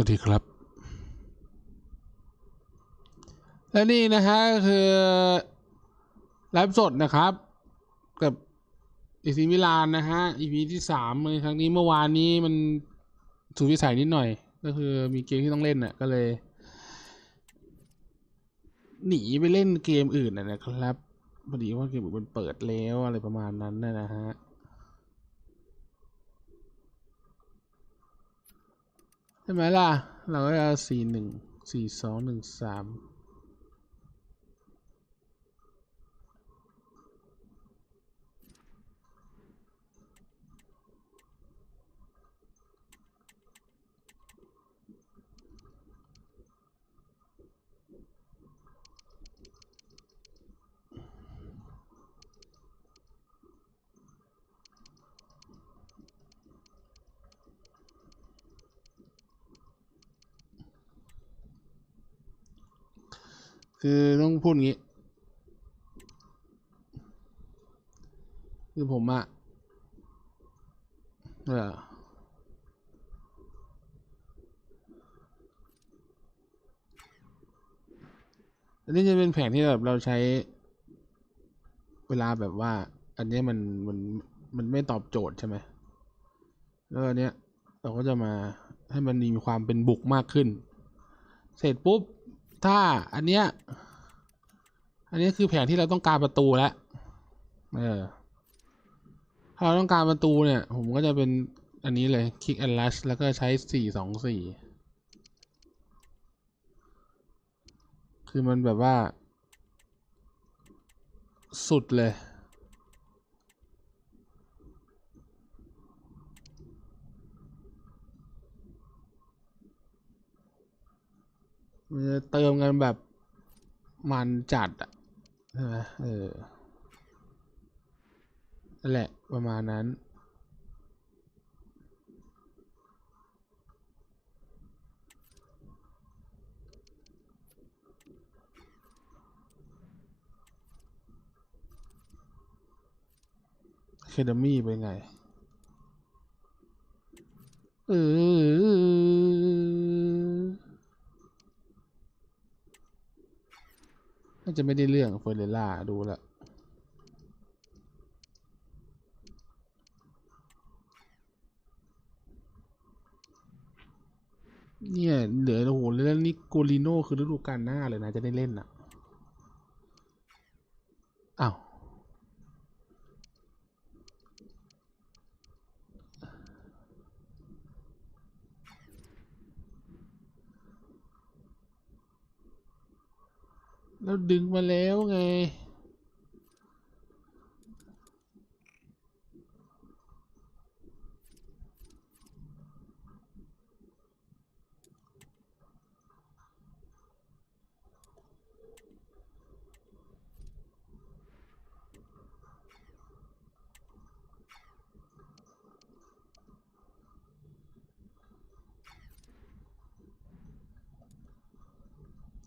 วัสดีครับและนี่นะฮะคือไลฟ์สดนะครับกับACมิลานนะฮะ EP ที่3ในครั้งนี้เมื่อวานนี้มันสูวิสัยนิดหน่อยก็คือมีเกมที่ต้องเล่นน่ะก็เลยหนีไปเล่นเกมอื่นนะครับพอดีว่าเกมอื่นมันเปิดแล้วอะไรประมาณนั้นนะฮะใช่ไหมล่ะเราก็จะ414213คือต้องพูดงี้คือผมอะอันนี้จะเป็นแผนที่แบบเราใช้เวลาแบบว่าอันนี้มันไม่ตอบโจทย์ใช่ไหมแล้วอันเนี้ยเราก็จะมาให้มันมีความเป็นบุกมากขึ้นเสร็จปุ๊บถ้าอันนี้คือแผนที่เราต้องการประตูแล้วถ้าเราต้องการประตูเนี่ยผมก็จะเป็นอันนี้เลย Kick and Rush แล้วก็ใช้4-2-4คือมันแบบว่าสุดเลยมันจะเติมกันแบบมันจัดอะใช่ไหมนั่นแหละประมาณนั้นAcademy เป็นไงน่าจะไม่ได้เรื่องเฟอร์เรล่าดูละเนี่ยเหลือโอ้โหแล้วนี่โกลิโน่คือฤดูกาลหน้าเลยนะจะได้เล่นอ่ะอ้าวแล้วดึงมาแล้วไง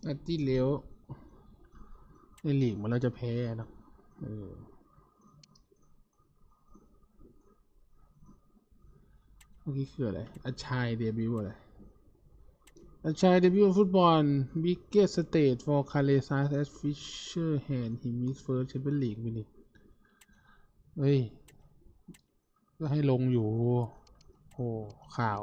นัดที่เลี้ยวในลีกมันเราจะแพ้เนาะเมื่อกี้คืออะไรอาชัยเดบิวต์อะไรอาชัยเดบิวต์ฟุตบอล biggest stage for Calesas as Fisher hand he missed first Champions League minute เฮ้ยก็ให้ลงอยู่โอ้ข่าว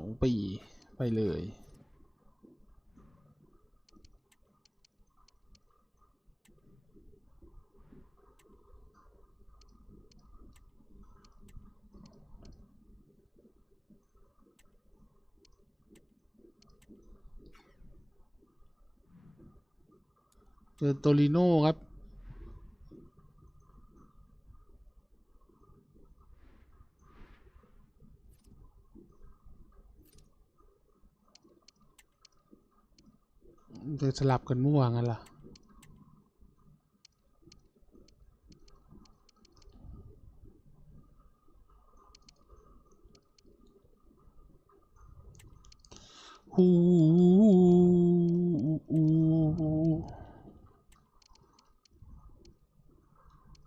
2 ปีไปเลยเจอโตริโน่ครับจะสลับกันมั่วงั้นล่ะฮู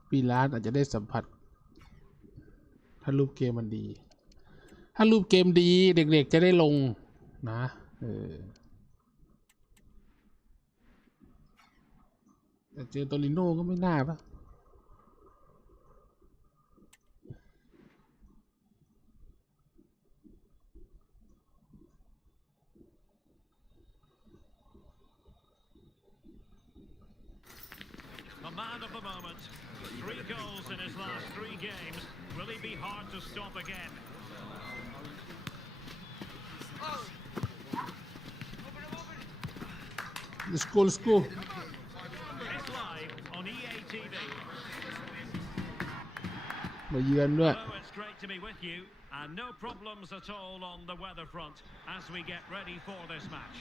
ปีลาสอาจจะได้สัมผัส ถ้ารูปเกมมันดี ถ้ารูปเกมดีเด็กๆจะได้ลงนะแต่เจอโตริโน่ก็ไม่น่าปะThe man of the moment. 3 goals in his last 3 games. Will he be hard to stop again? Let's go It's live on EA TV. มาเยือนด้วย Hello, it's great to be with you. And no problems at all on the weather front as we get ready for this match.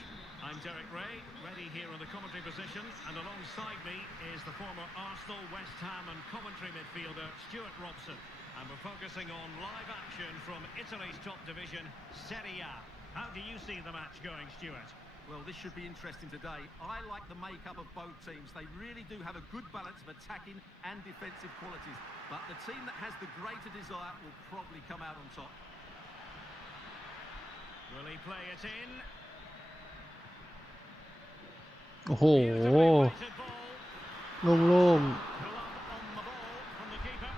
I'm Derek Ray, ready here in the commentary position, and alongside me is the former Arsenal, West Ham and Coventry midfielder Stuart Robson. And we're focusing on live action from Italy's top division, Serie A. How do you see the match going, Stuart? Well, this should be interesting today. I like the makeup of both teams. They really do have a good balance of attacking and defensive qualities. But the team that has the greater desire will probably come out on top. Will he play it in? โอ้โห Weighted ball. โล่ง Glove on the ball from the keeper.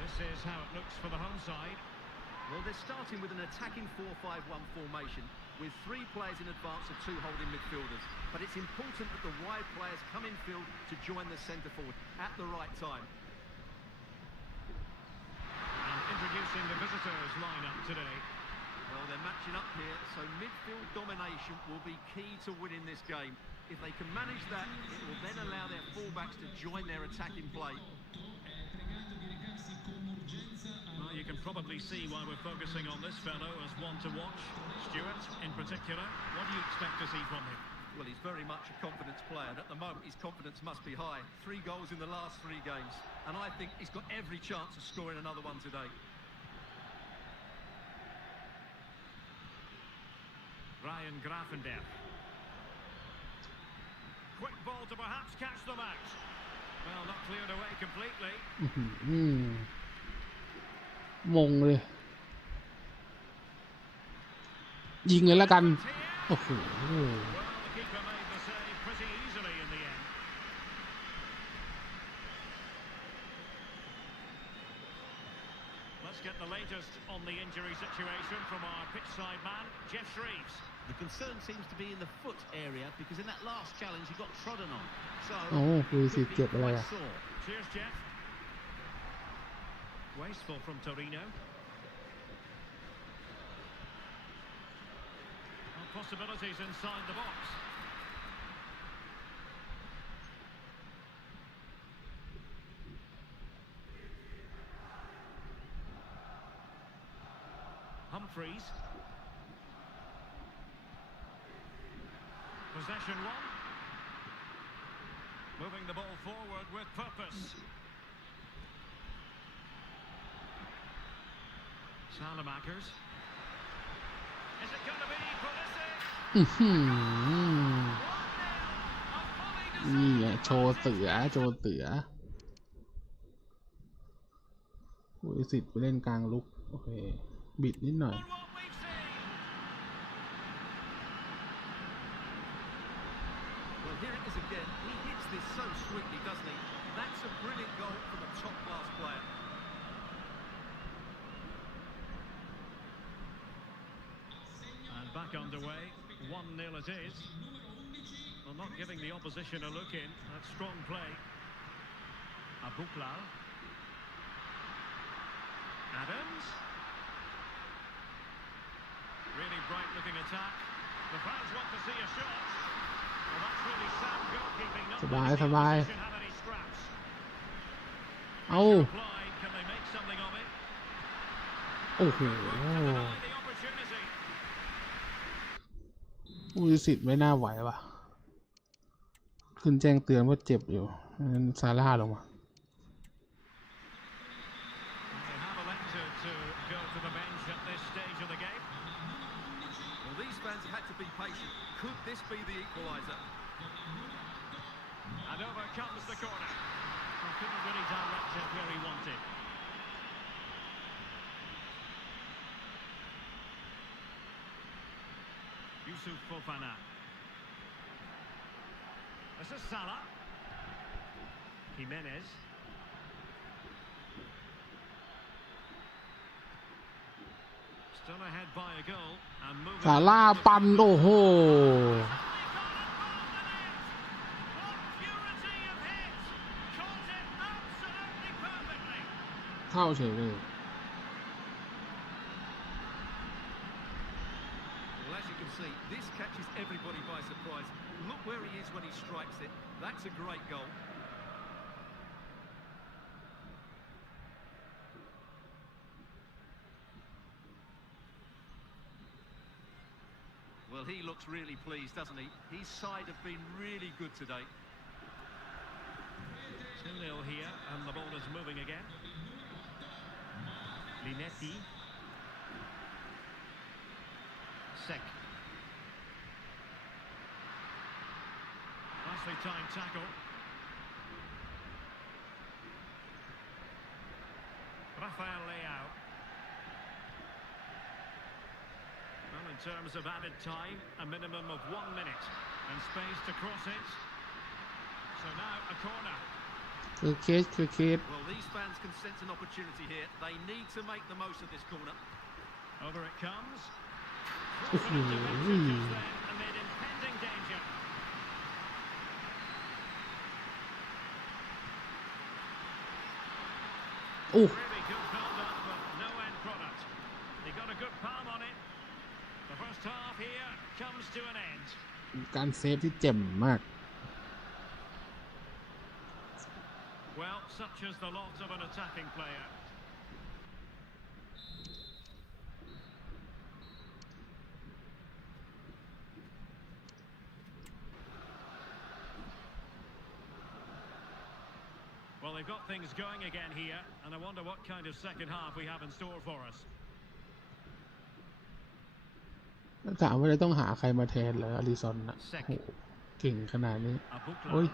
This is how it looks for the home side. Well, they're starting with an attacking 4-5-1 formation with 3 players in advance of 2 holding midfielders. But it's important that the wide players come in field to join the centre forward at the right time. And introducing the visitors lineup today. Well, they're matching up here, so midfield domination will be key to winning this game. If they can manage that, it will then allow their fullbacks to join their attacking play. Well, you can probably see why we're focusing on this fellow as one to watch. Stuart, in particular, what do you expect to see from him? Well, he's very much a confidence player, and at the moment his confidence must be high. 3 goals in the last 3 games, and I think he's got every chance of scoring another one today. Ryan Graffenberg. Quick ball to perhaps catch them out. Well, not cleared away completely. มงเลย ยิงเลยละกัน โอ้โห Well, the keeper made the save pretty easily in the end. Let's get the latest on the injury situation from our pitchside man, Jeff Shreves. The concern seems to be in the foot area because in that last challenge he got trodden on. So โอ้คุยสิเจ็บอะไร quite อ่ะ sore. Cheers, Jeff. Wasteful from Torino. Well, possibilities inside the box. Humphreys. Possession 1. Moving the ball forward with purpose. Salamakers. Is it going to be Pulisic? นี่ไงโชว์เสือโอ้ยสิทธิ์ไปเล่นกลางลุกโอเคบิดนิดหน่อย What we've seen. Well, here it is again. He hits this so sweetly, doesn't he? That's a brilliant goal from a top-class player. And back underway. 1-0 it is. Well, not giving the opposition a look in. That's strong play. Abukla. Adams. Really bright-looking attack. The fans want to see a shot. Well, that's really sound goalkeeping. Not letting the opposition have any scraps. เอ้า Applied. Can they make something of it? โอ้โห Deny the opportunity. อุ้ยสิทธิ์ไม่น่าไหวว่ะขึ้นแจ้งเตือนว่าเจ็บอยู่งั้นซาร่าลงมา They have elected to go to the bench at this stage of the game. Well, these fans have had to be patient. Could this be the equaliser? And over comes the corner. Well, couldn't really direct it where he wanted. Yusuf Fofana. This is Salah. Jimenez. Still ahead by a goal and moving. ซาร่าปั่นโอ้โห เข้าเฉยเลย Well, as you can see, this catches everybody by surprise. Look where he is when he strikes it. That's a great goal. Well, he looks really pleased, doesn't he? His side have been really good today. 2-0 here, and the ball is moving again. Linetti. Sek. Nicely timed tackle. Rafael Leao. Well, in terms of added time, a minimum of 1 minute. And space to cross it. So now a corner. คือเคส Well, these fans can sense an opportunity here. They need to make the most of this corner. Over it comes. โอ้โห Just then amid impending danger. โอ้ Really good build-up, but no end product. They got a good palm on it. The first half here comes to an end. การเซฟที่เจ๋มมาก Well, such is the lot of an attacking player. Well, they've got things going again here, and I wonder what kind of second half we have in store for us. ถามว่าจะต้องหาใครมาแทนเหรออลิซอนนะโอ้โหเก่งขนาดนี้ โอ้ย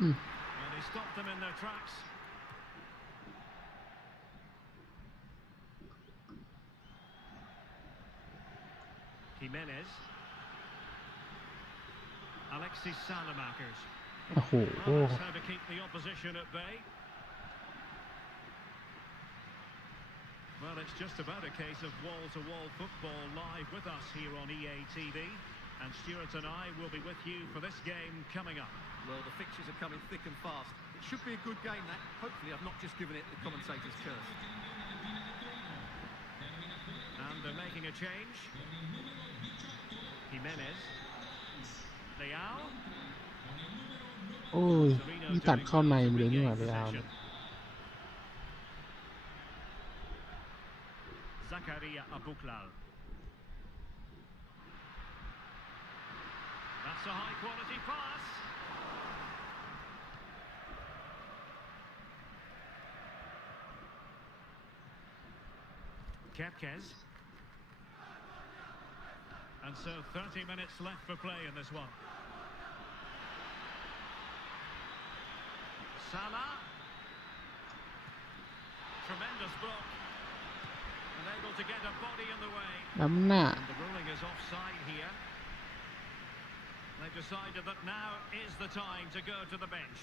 Well, they stopped them in their tracks. Jimenez. Alexis Salamakers. โอ้โห Well, that's how to keep the opposition at bay. Well, it's just about a case of wall-to-wall football live with us here on EA TV. And Stuart and I will be with you for this game coming up. Well, the fixtures are coming thick and fast. It should be a good game, that. Hopefully, I've not just given it the commentator's curse. And they're making a change. Jimenez. Leao. โอ้ยนี่ตัดเข้าในเลยนี่หว่าเลยเอาเนี่ย Zakaria Abuklal. That's a high-quality pass. Kepkes. And so 30 minutes left for play in this one. Salah. Tremendous block. Unable to get a body in the way. น้ำหน้า And the ruling is offside here. They've decided that now is the time to go to the bench.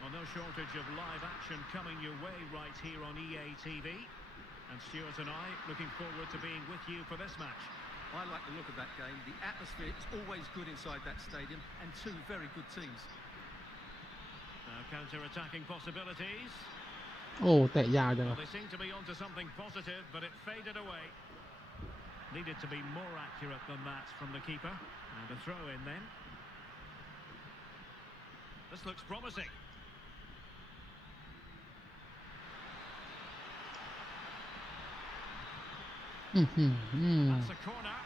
Well, no shortage of live action coming your way right here on EA TV. And Stuart and I looking forward to being with you for this match. I like the look of that game. The atmosphere is always good inside that stadium, and two very good teams. Now counter-attacking possibilities. โอ้แต่ยาวจัง Well, อะ they seem to be onto something positive, but it faded away. Needed to be more accurate than that from the keeper. And a throw in then. This looks promising. อื้อหือ That's a corner.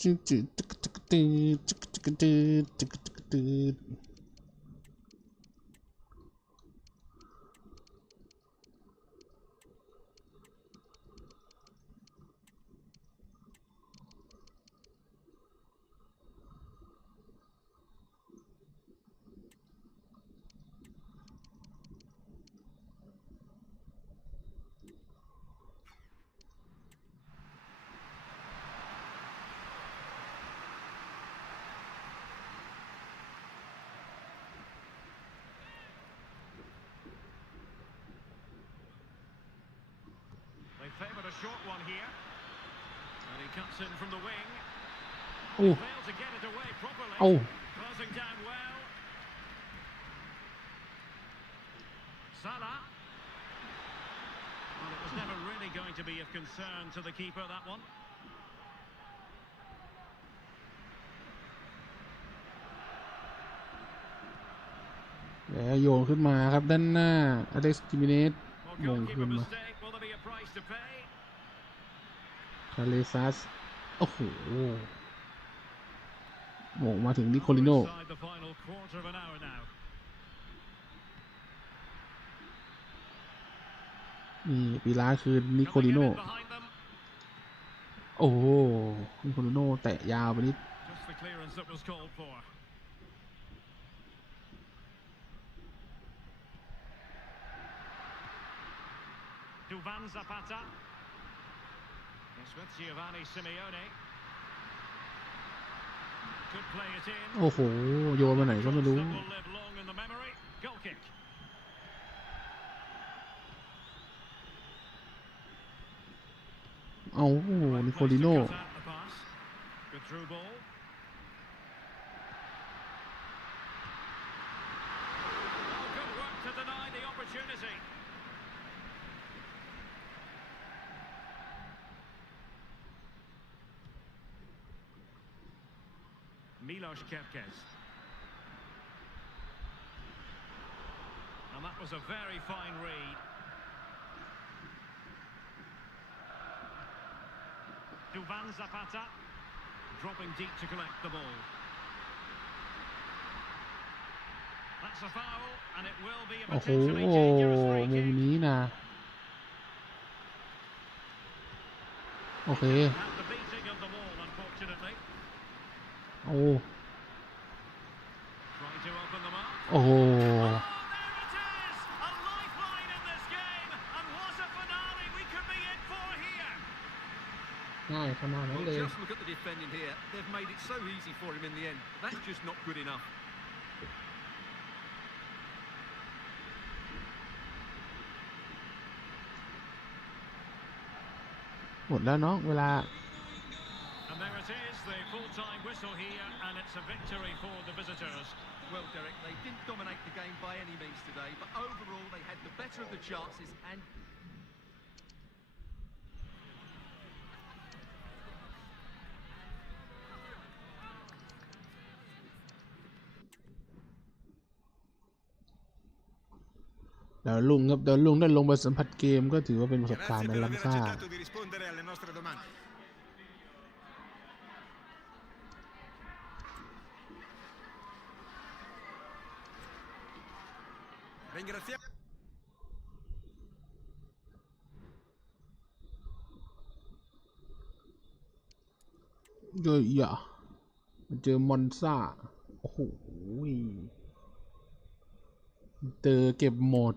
จึ๊กจึ๊กจึ๊กจึ๊กจึ๊กจึ๊กจึ๊กจึ๊กจึ๊กจึ๊ก short one here. And he cuts in from the wing. โอ้ Failed to get it away properly. เอา Closing down well. Salah. Well, it was never really going to be of concern to the keeper, that one. แล้วโยนขึ้นมาครับด้านหน้าอเล็กซ์จิมิเนส Well, มง goalkeeper ขึ้นมา mistake. Will there be a price to pay? คาเลซัสโอ้โหมงมาถึงนิโคลิโน Inside the final quarter of an hour now. นี่ปีล้าคือนิโคลิ Coming โน in behind them. โอ้โหนิโคลิโนแตะยาวไปนิด Just the clearance that was called for. Duvan Zapata. It's with Giovanni Simeone. Could play it in. โอ้โหโยนมาไหนก็ไม่รู้ That will live long in the memory. Goal kick. เอานิโคลิโน Place to cut out the pass. Good through ball. Oh, good work to deny the opportunity. Milos Kerkez. And that was a very fine read. Duvan Zapata dropping deep to collect the ball. That's a foul, and it will be a โอ้โห potentially dangerous free มุม kick. นี้นะโอเค Had the beating of the ball, unfortunately. โอ้ Trying to open them up. โอ้โห Oh, there it is! A lifeline in this game, and what a finale we could be in for here. ง่ายขนาดนั้น Well, เลย just look at the defending here. They've made it so easy for him in the end. That's just not good enough. หมดแล้วเนาะเวลา And there it is, the full-time whistle here, and it's a victory for the visitors. Well, Derek, they didn't dominate the game by any means today, but overall they had the better of the chances and... เดี๋ยวลุงครับเดี๋ยวลุงได้ลงไปสัมผัสเกมก็ถือว่าเป็นประสบการณ์ Grazie อัน per aver ล้ำค่า accettato di rispondere alle nostre domande. Ringraziamo. เยอะอย่าเจอมอนซ่าโอ้โหเจอเก็บหมด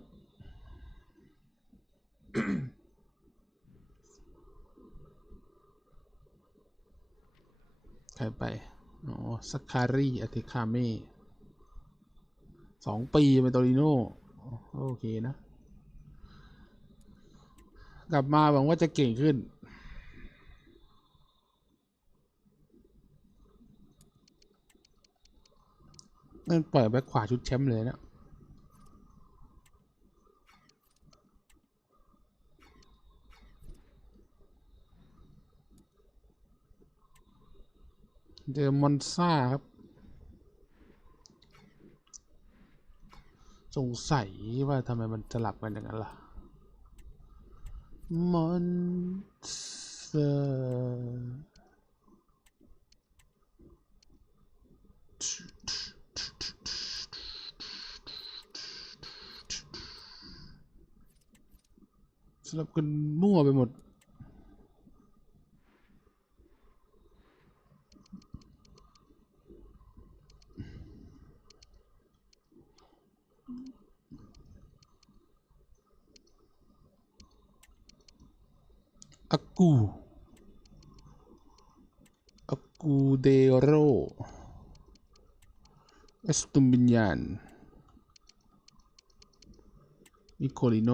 ใครไปอ๋อสักคารีอาเทคาเม่2 ปีเป็นโตริโน่โอเคนะ กลับมาหวังว่าจะเก่งขึ้นนั่นปล่อยแบ็คขวาชุดแชมป์เลยนะเจอมอนซ่าครับสงสัยว่าทำไมมันสลับกันอย่างนั้นล่ะมอนซ่าสลับกันมั่วไปหมดอากูเดโรเอสตุมบิญญานนิโคลิโ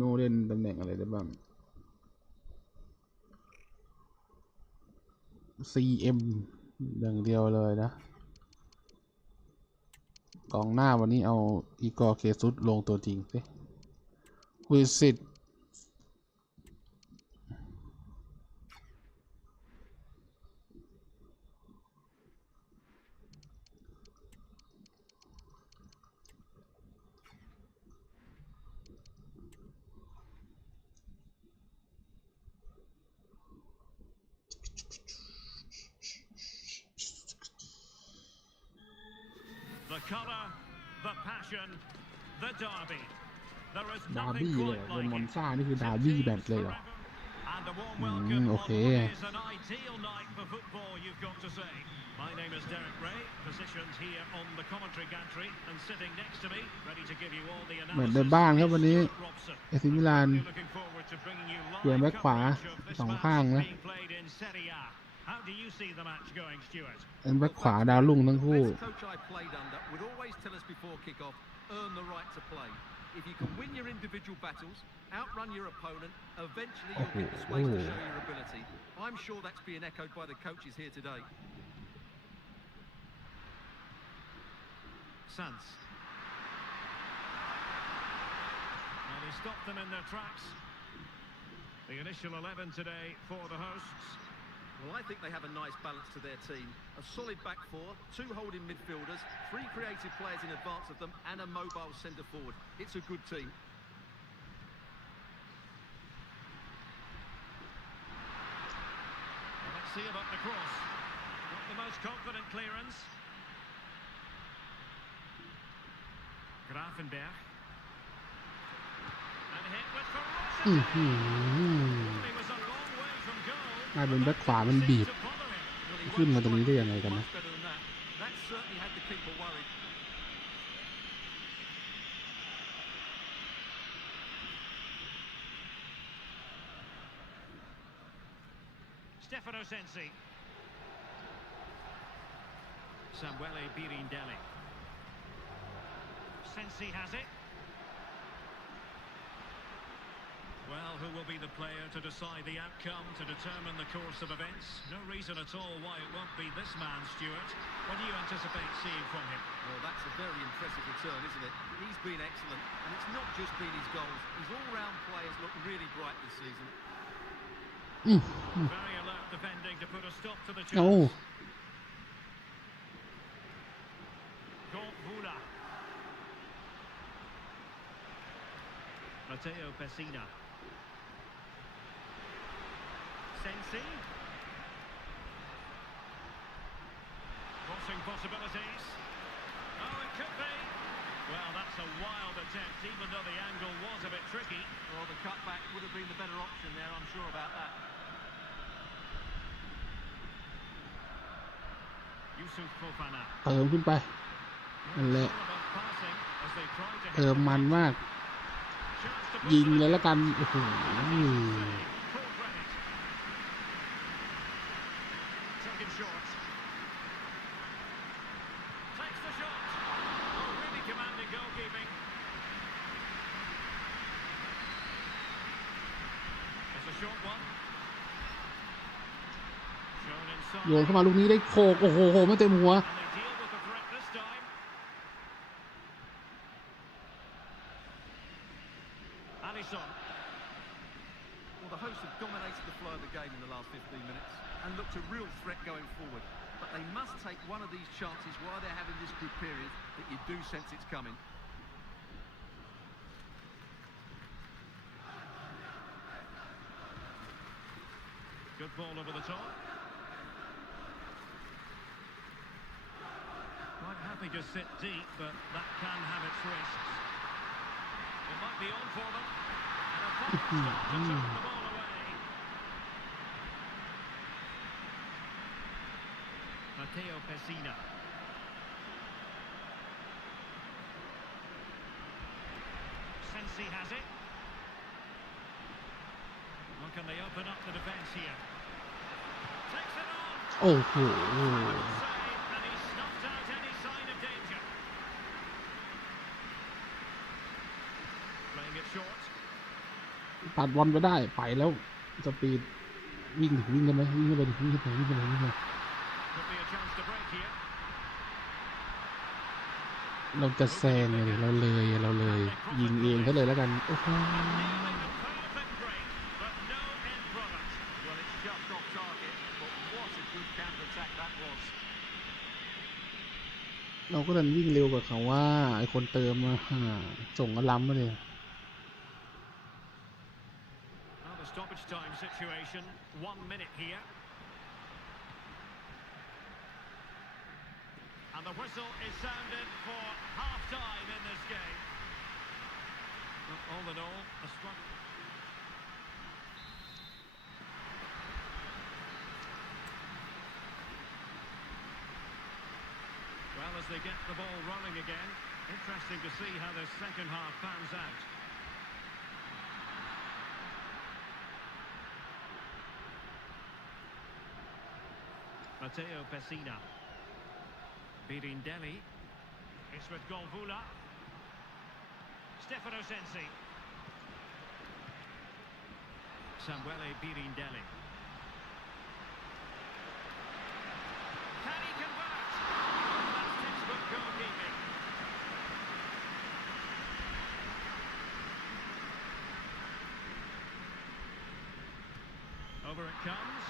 นเล่นตำแหน่งอะไรได้บ้าง CM อย่างเดียวเลยนะกองหน้าวันนี้เอาอีกอร์เคซุสลงตัวจริงสิวิสิตThe colour, the passion, the derby. There is ดาร์ nothing บี้เลย quite เด like มอน it. ซ่านี่คือดาร์บี้แบตเลยเหรอ And a warm welcome on okay. what is an ideal night for football, you've got to say. My name is Derek Ray, positioned here on the commentary gantry, and sitting next to me, ready to give you all the เหมือน analysis. ในบ้านครับวันนี้ Stuart Robson. AC Milan Really looking forward to bringing you เปลี่ยน live แบ็คขวา coverage of this สอง match ข้างนะ being played in Serie A. How do you see the match going, Stuart? เป็นแบ็คขวาดาวรุ่งทั้ง The คู่ best coach I played under would always tell us before kick-off, earn the right to play. If you can win your individual battles, outrun your opponent, eventually you'll get the space to show your ability. I'm sure that's being echoed by the coaches here today. Sanz. Well, he stopped them in their tracks. The initial 11 today for the hosts. Well, I think they have a nice balance to their team. A solid back four, two holding midfielders, three creative players in advance of them, and a mobile centre forward. It's a good team. Well, let's see about the cross. Not the most confident clearance. Grafenberg. And hit with ferocity. อื้อหือ He was a long way from goal. กลายเป็นแบ็คขวามันบีบ To follow him. Well, he ขึ้น won't มาตรงนี้ได้ try ยังไงกันนะ much better than that. That certainly had the keeper worried. Stefano Sensi. Samuele Birindelli. Sensi has it. Well, who will be the player to decide the outcome, to determine the course of events? No reason at all why it won't be this man, Stuart. What do you anticipate seeing from him? Well, that's a very impressive return, isn't it? He's been excellent, and it's not just been his goals. His all-round play has looked really bright this season. Very alert defending to put a stop to the chance. โอ้ Vula. Matteo Pessina. Sensi. Crossing possibilities. Oh, it could be. Well, that's a wild attempt, even though the angle was a bit tricky. Well, the cutback would have been the better option there, I'm sure about that. Yusuf Fofana. เติมขึ้นไป นั่นแหละ All about passing as they try to เติ hit ม the มัน post. มาก Chance to put ยิง them เลย in แล้วกัน โอ้โห full credit. Taken short. Takes the shot. Oh, really commanding goalkeeping. It's a short one. Shown inside. โยนเข้ามาลูกนี้ได้โขก โอ้โห ไม่เต็มหัว And they deal with the threat this time. Alisson. Well, the hosts have dominated the flow of the game in the last 15 minutes and looked a real threat going forward. But they must take one of these chances while they're having this good period that you do sense it's coming. Good ball over the top. Quite happy to sit deep, but that can have its risks. It might be on for them. And a fine stop to turn the ball away. Matteo Pessina. Sensi has it. How can they open up the defence here? Takes it on. โอ้โห Save, and he snuffed out any sign of danger. Playing it short. ตัดบอลไปได้ ไปแล้ว สปีด วิ่งกันไหมวิ่งกันไปวิ่งกันไปวิ่งกันไปวิ่งกันไป Could be a chance to break here. เราจะแซงเลยเราเลยยิงเองซะเลยแล้วกันโอ้โห Nailing a perfect break, but no end product. Well, it's just off target, but what a good counter-attack that was. เราก็ดันวิ่งเร็วกว่าเขาว่าไอคนเติมมาส่งกันล้ำมาเลย Well, the stoppage time situation, 1 minute here. And the whistle is sounded for half-time in this game. Well, all in all, a struggle. Well, as they get the ball rolling again, interesting to see how the second half pans out. Matteo Pessina. Birindelli. It's with Gonvula. Stefano Sensi. Samuele Birindelli. Can he convert? That's textbook goalkeeping. Over it comes.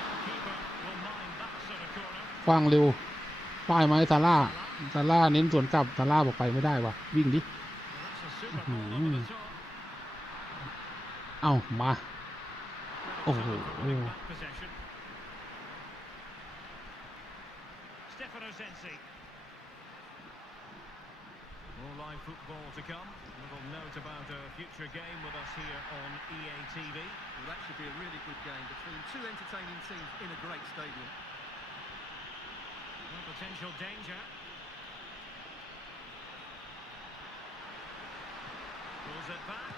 The keeper will mind that sort of corner. คว้างเร็วป้ายไม้ซาร่าเน้นสวนกลับซาร่าบอกไปไม่ได้ว่ะวิ่งดิ Well, that's a super ball over the top. เอ้ามา Credit Oh, to them for winning oh. back possession. Stefano Sensi. More live football to come. A little note about a future game with us here on EA TV. Well, that should be a really good game between two entertaining teams in a great stadium. No potential danger. Pulls it back.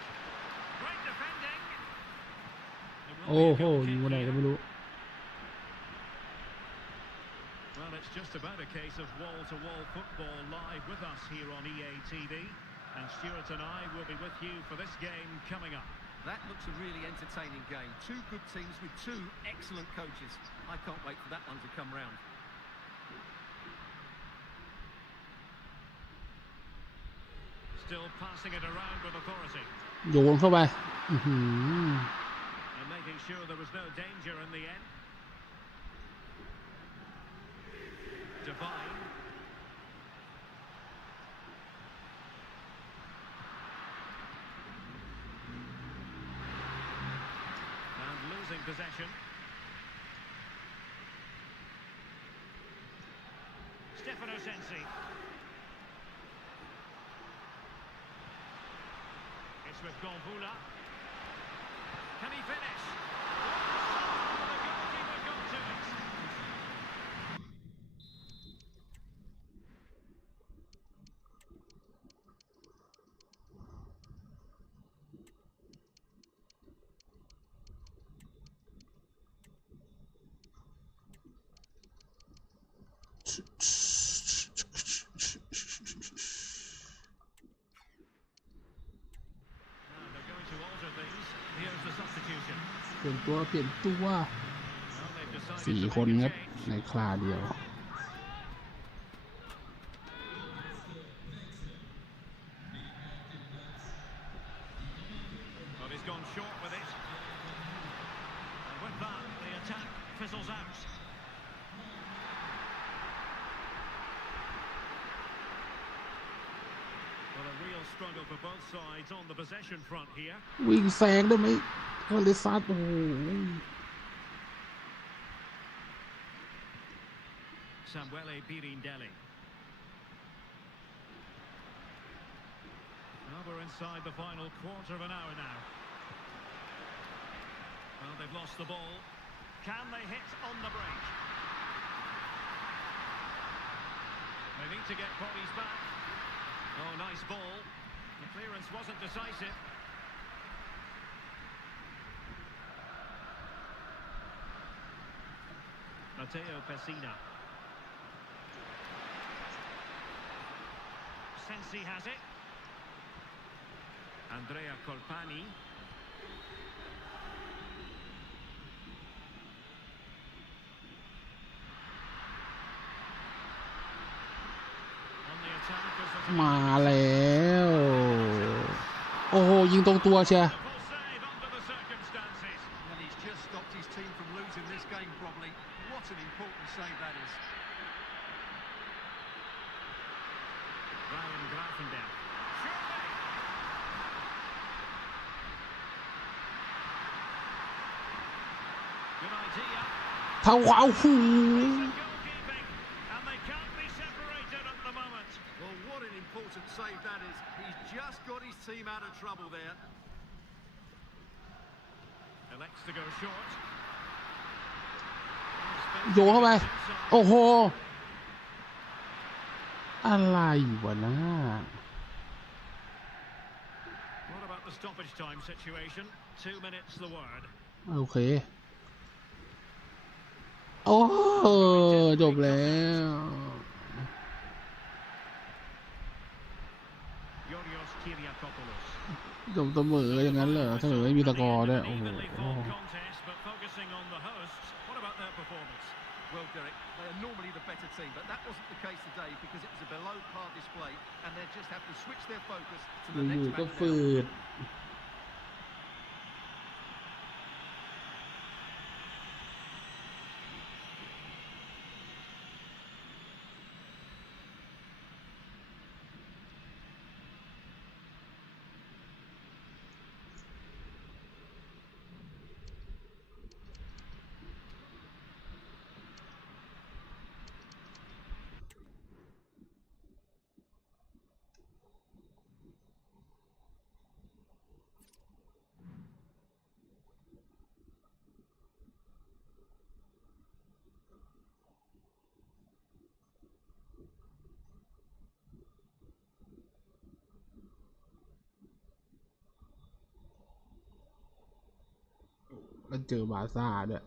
Great defending. It will โอ้ be a โห goal ยิง kick วันไหนก็ here. ไม่รู้ Well, it's just about a case of wall-to-wall football live with us here on EA TV. And Stuart and I will be with you for this game coming up. That looks a really entertaining game. Two good teams with two excellent coaches. I can't wait for that one to come round. Still passing it around with authority. โยนเข้าไปอื้อหือ And making sure there was no danger in the end. Divine. And losing possession. Stefano Sensi. It's with Gonvula. Can he finish? The goalkeeper got to it. Now they're going to alter things. Here's the substitution. เปลี่ยนตัว Well, they've decided สี่ to คน make ค a รับ change. ในคลาเดียว But he's gone short with it. And with that, the attack fizzles out. Well, a real struggle for both sides on the possession front here. วิ่งแซงได้ไหมก็เลยซัดโอ้โห Samuele Birindelli. Now we're inside the final quarter of an hour now. Well, they've lost the ball. Can they hit on the break? They need to get bodies back. Oh, nice ball. The clearance wasn't decisive. Matteo Pessina. Sensi has it. Andrea Colpani. attack as there's a มาแล้วโอ้โหยิงตรงตัวเชีย wonderful save under the circumstances. And he's just stopped his team from losing this game probably. What an important save that is. Ryan Grafenberg. Good idea. เท้าขวาโอ้โห Goalkeeping, and they can't be separated at the moment. Well, what an important save that is. He's just got his team out of trouble there. Elects to go short. โยนเข้าไปโอ้โหอะไรวะนะ What about the stoppage time situation? 2 minutes the word. โอเคโอ้จบแล้ว Yorios Kyriakopoulos. จบเสมออย่างนั้นเหรอเสมอไม่มีตะกอร์ด้วยโอ้โห Evenly fought contest, but focusing on the hosts. What about their performance? Well, Derek, they are normally the better team, but that wasn't the case today because it was a below-par display, and they just have to switch their focus to the อยู่ next ๆก็ match. ฝืดแล้วเจอบาร์ซ่าด้วย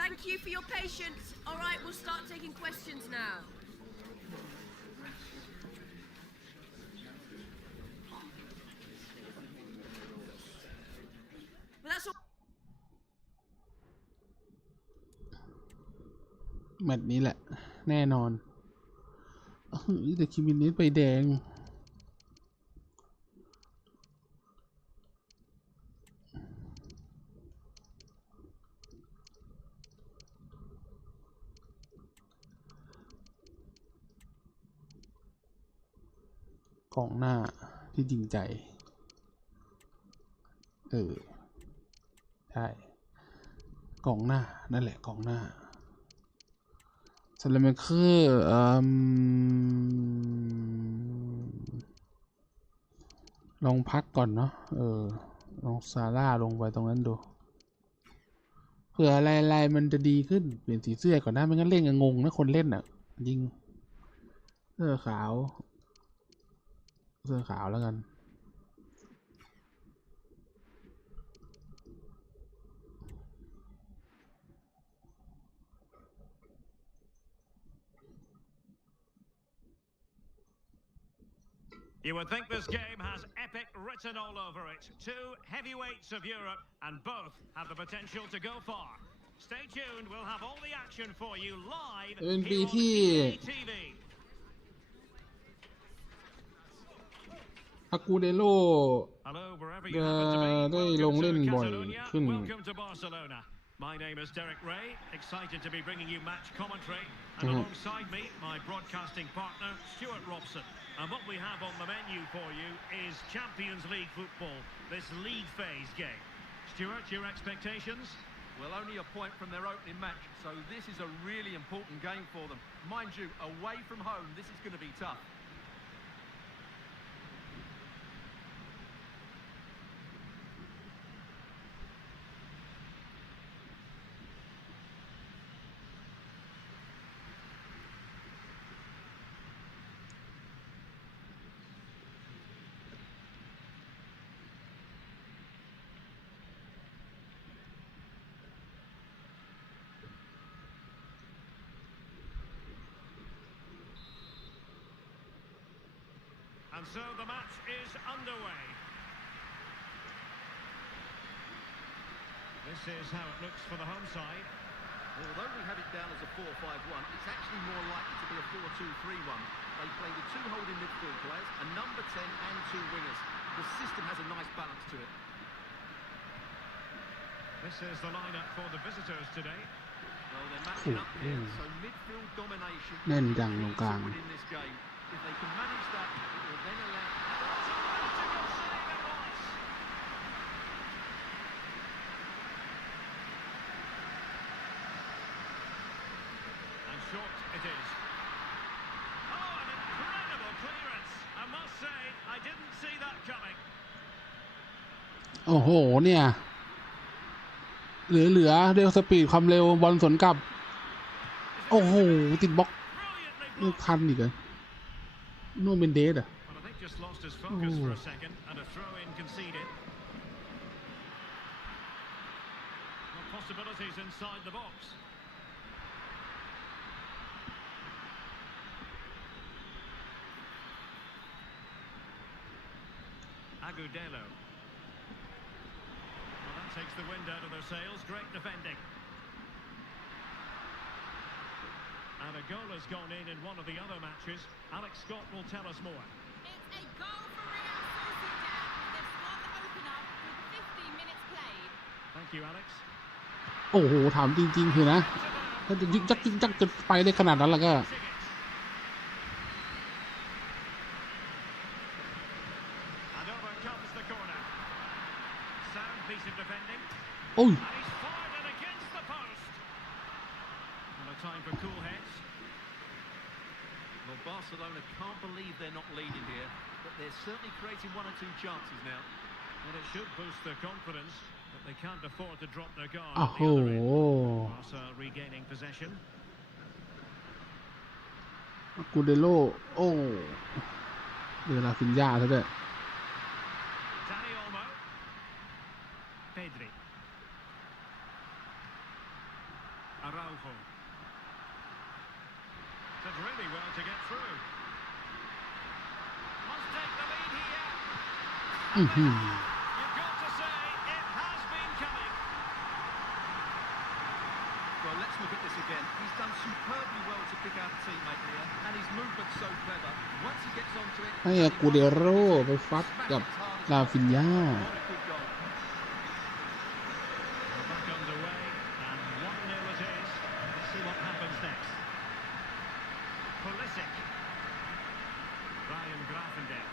Thank you for your patience. All right, we'll start taking questions now. But that's all. แมตช์นี้แหละแน่นอนแต่คิมินเนสไปแดงกองหน้าที่จริงใจใช่กองหน้านั่นแหละกองหน้าสแลมเคอร์ลองพักก่อนเนาะลองซาร่าลงไปตรงนั้นดูเผื่ออะไรมันจะดีขึ้นเปลี่ยนสีเสื้อก่อนนะไม่งั้นเล่นงงนะคนเล่นอ่ะยิงเสื้อขาวแล้วกันYou would think this game has epic written all over it. Two heavyweights of Europe, and both have the potential to go far. Stay tuned, we'll have all the action for you live เป็นปี here on ที่ EA TV. อากูเดโล Hello, wherever you happen to be.ได้ลง Welcome เล่น to บ่อย Catalonia. ขึ้น Welcome to Barcelona. My name is Derek Ray, excited to be bringing you match commentary. And alongside me, my broadcasting partner, Stuart Robson. And what we have on the menu for you is Champions League football, this league phase game. Stuart, your expectations? Well, only a point from their opening match, so this is a really important game for them. Mind you, away from home, this is going to be tough. And so the match is underway. This is how it looks for the home side. Although we have it down as a 4-5-1, it's actually more likely to be a 4-2-3-1. They play with two holding midfield players, a number 10 and two wingers. The system has a nice balance to it. This is the lineup for the visitors today. Well, they're matching up here, so midfield domination แน่นจังตรง is กลาง to win in this game. If they can manage that, it will then allow... Short it is. Oh, an incredible clearance. I must say, I didn't see that coming. โอ้โหเนี่ยเหลือเร็วสปีดความเร็วบอลสวนกลับโอ้โหติดบล็อกไม่ทันอีกเหรอโนเมนเดสอ่ะ Well, I think just lost his focus for a second and a throw-in conceded. Well, possibilities inside the box. Agudelo. Well, that takes the wind out of their sails. Great defending. And a goal has gone in one of the other matches. Alex Scott will tell us more. It's a goal for Real Sociedad. They've scored the opener with 15 minutes played. Thank you, Alex. โอ้โหถามจริงๆคือนะถ้าจะยึกยักจะไปได้ขนาดนั้นแล้วก็ And over comes the corner. Sound piece of defending. โอ้ย And he's fired it against the post. And a time for cool heads. Well, Barcelona can't believe they're not leading here, but they're certainly creating one or two chances now. And it should boost their confidence, but they can't afford to drop their guard โอ้ at โห the other end. Barca regaining possession. กูเดโลโอ้เดือราฟินยาซะด้วย Dani Olmo. Pedri. Araujo. Did really well to get through. Must take the lead here. อื้อหือ You've got to say, it has been coming. Well, let's look at this again. He's done superbly well to pick out a teammate here, and his movement's so clever. Once he gets onto it... ให้อากูเดโรไปฟัดกับราฟินยา What a good goal. We're back underway, and 1-0 it is. Let's see what happens next. Pulisic. Ryan Grafendale.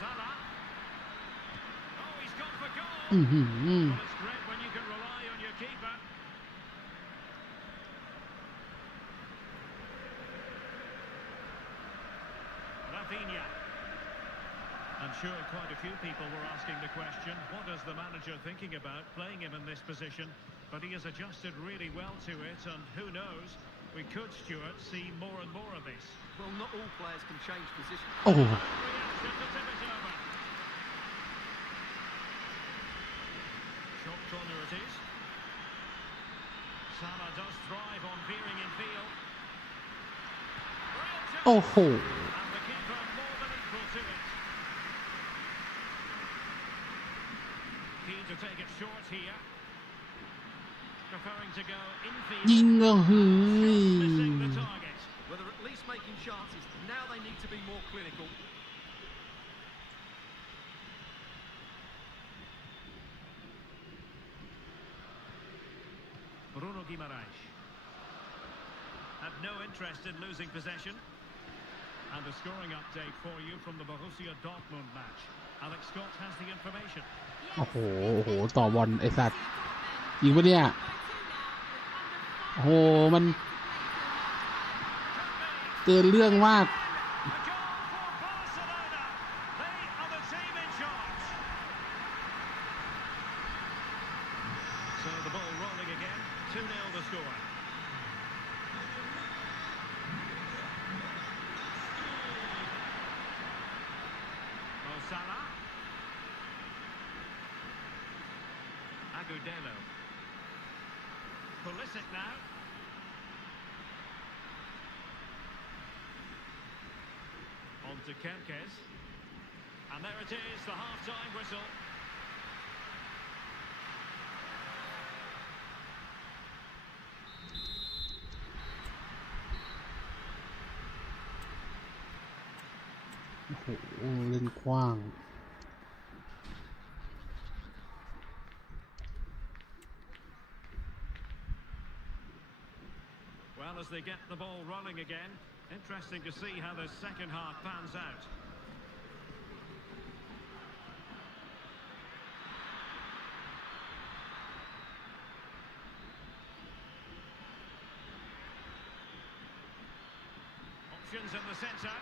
Salah. Oh, he's gone for goal. อื้อหือ Well, it's great when you can rely on your keeper. Rafinha. I'm sure quite a few people were asking the question, what is the manager thinking about playing him in this position? But he has adjusted really well to it, and who knows, we could, Stuart, see more and more of this. Well, not all players can change position. โอ้โห Reaction to tip it over. Short corner it is. Salah does thrive on veering in field. Real chance. โอ้โห And the keeper more than equal to it. Keen to take it short here. Preferring to go infield. ยิงก็เฮ้ย Missing the target. Well, they're at least making chances. Now they need to be more clinical. Bruno Guimaraes had no interest in losing possession. And a scoring update for you from the Borussia Dortmund match. Alex Scott has the information. โอ้โหโอ้โหต่อบอลไอ้สัตว์ยิงปะเนี่ยโอ้โหมันเกินเรื่องมาก A goal for Barcelona. They are the team in charge. So the ball rolling again. 2-0 the score. Salah. Agudelo. Pulisic now. On to Kempkes. And there it is, the half-time whistle.โอ้โหเล่นกว้าง Well, as they get the ball rolling again, interesting to see how the second half pans out. Options in the centre.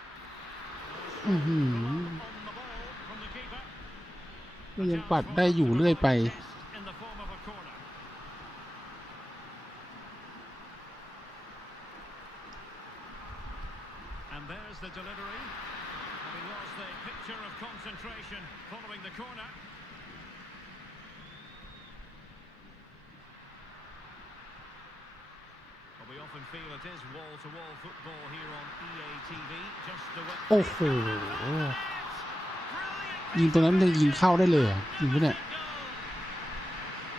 อือหือ On the ball from the keeper. ก็ยังปัดได้อยู่เรื่อยไป In the form of a corner. And there's the delivery. Having lost the picture of concentration following the corner. Well, we often feel it is wall-to-wall football here on EA TV. Just the way. โอ้โห ยิงตรงนั้นยังยิงเข้าได้เลยเหรอยิงปะเนี่ย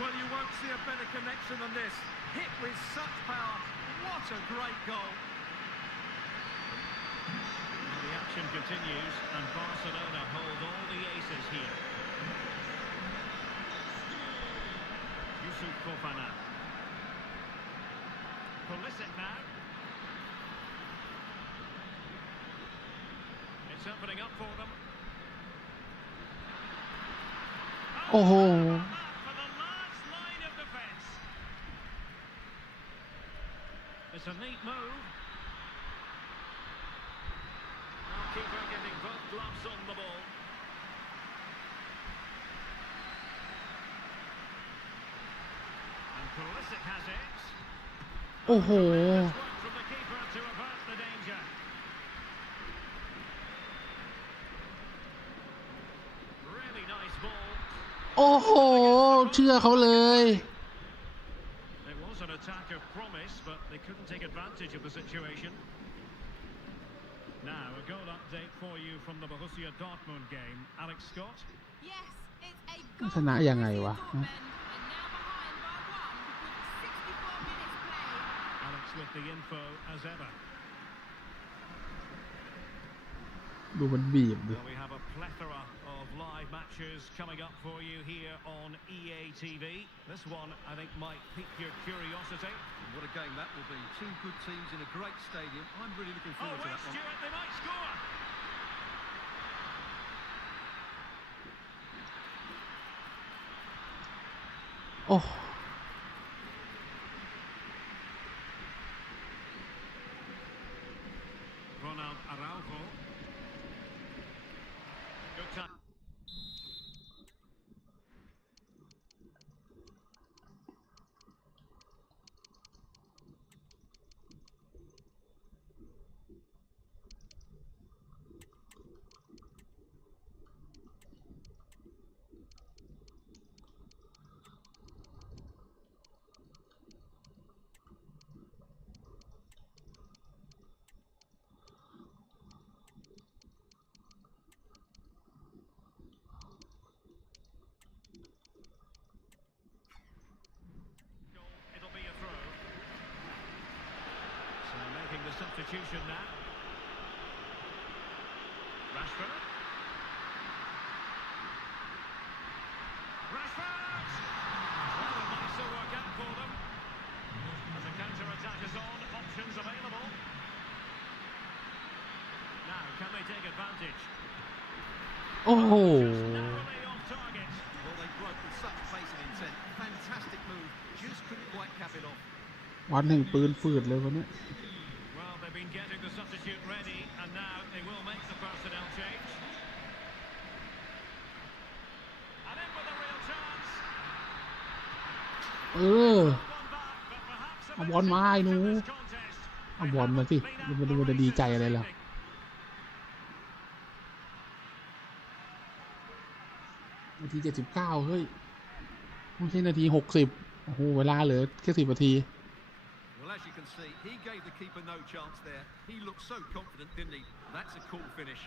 Well, you won't see a better connection than this. Hit with such power. What a great goal. Well, the action continues, and Barcelona hold all the aces here. Yusuf Fofana. Pulisic now. It's opening up for them. โอ้โห For the last line of defence. It's a neat move. Keeper getting both gloves on the ball. And Pulisic has it. โอ้โห Tremendous work from the keeper to avert the danger. Really nice ball. โอ้โห เชื่อเขาเลย It was an attack of promise, but they couldn't take advantage of the situation. Now, a goal update for you from the Borussia Dortmund game. Alex Scott. Yes, it's a goal ชนะยังไงวะ Dortmund, and now behind by 1 with 64 minutes played. Alex with the info as ever. ดูมันบีบดิ Well, we have a plethora of live matches coming up for you here on EA TV. This one, I think, might pique your curiosity. What a game that will be. Two good teams in a great stadium. I'm really looking Oh, forward to wait, that one. Stuart, they might score. โอ้ Ronald Araujo. Good time. It'll be a throw. So making the substitution now. Rashford. Rashford! Well, it might still work out for them. As the counter-attack is on, options available. Now, can they take advantage? โอ้โห Just narrowly off target. Well, they broke with such pace and intent. Fantastic move. Just couldn't quite cap it off. วันแห่งปืนฝืดเลยวันนี้ Well, they've been getting the substitute ready, and now they will make the personnel change. And in with a real chance. เออ One back, but perhaps a เอา bit บอลมาไอ้หนู too much for this contest. เอาบอลมาสิมันจะดีใจอะไรล่ะ นาที 79 เฮ้ย ไม่ใช่นาที 60 โอ้โห เวลาเหลือแค่ 10 นาที Well, as you can can see. He gave the keeper no chance there. He looked so confident, didn't he? That's a cool finish.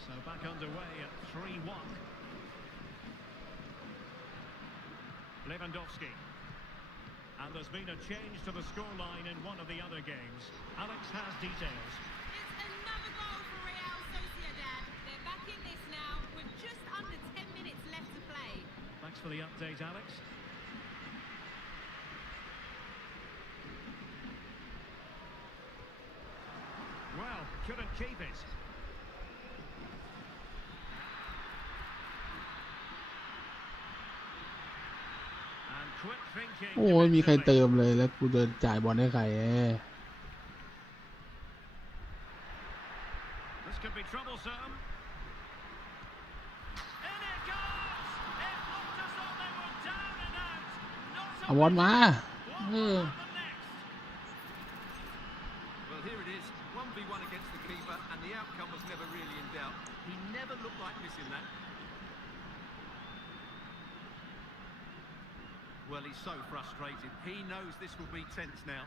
So back underway at 3-1. Lewandowski. And there's been a change to the scoreline in one of the other games. Alex has details. It's another goal for Real Sociedad. They're back in this now with just under 10 minutes left to play. Thanks for the update, Alex. Well, couldn't keep it. And quick thinking. โอ้ยมีใครเติมเลยแล้วกูจะจ่ายบอลให้ใคร This could be troublesome. In it goes! It looked as though they were down and out. Not เอาบอลมา What เอ will อ happen next? Well, here it is, 1v1 against the keeper, and the outcome was never really in doubt. He never looked like missing that. Well, he's so frustrated. He knows this will be tense now.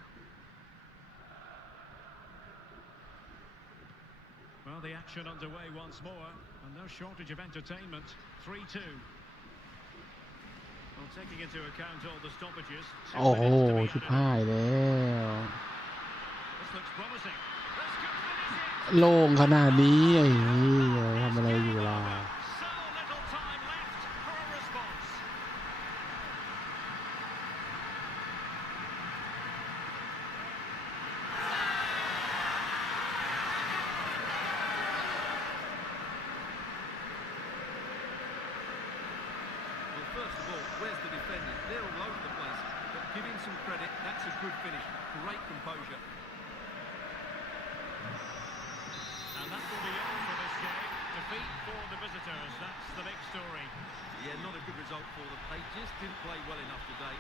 Well, the action underway once more, and no shortage of entertainment. 3-2. Well, taking into account all the stoppages, 2 โอ้โห minutes to be ชิบ added หา on. ยแล้ว This looks promising. This could finish it. โล่งขนาดนี้ไอ้เหี้ยทำอะไรอยู่ล่ะ So little time left for a response. Well, first of all, where's the defending? They're all over the place. But give him some credit, that's a good finish. Great composure. And that will be all for this game. Defeat for the visitors. That's the big story. Yeah, not a good result for them. They just didn't play well enough today.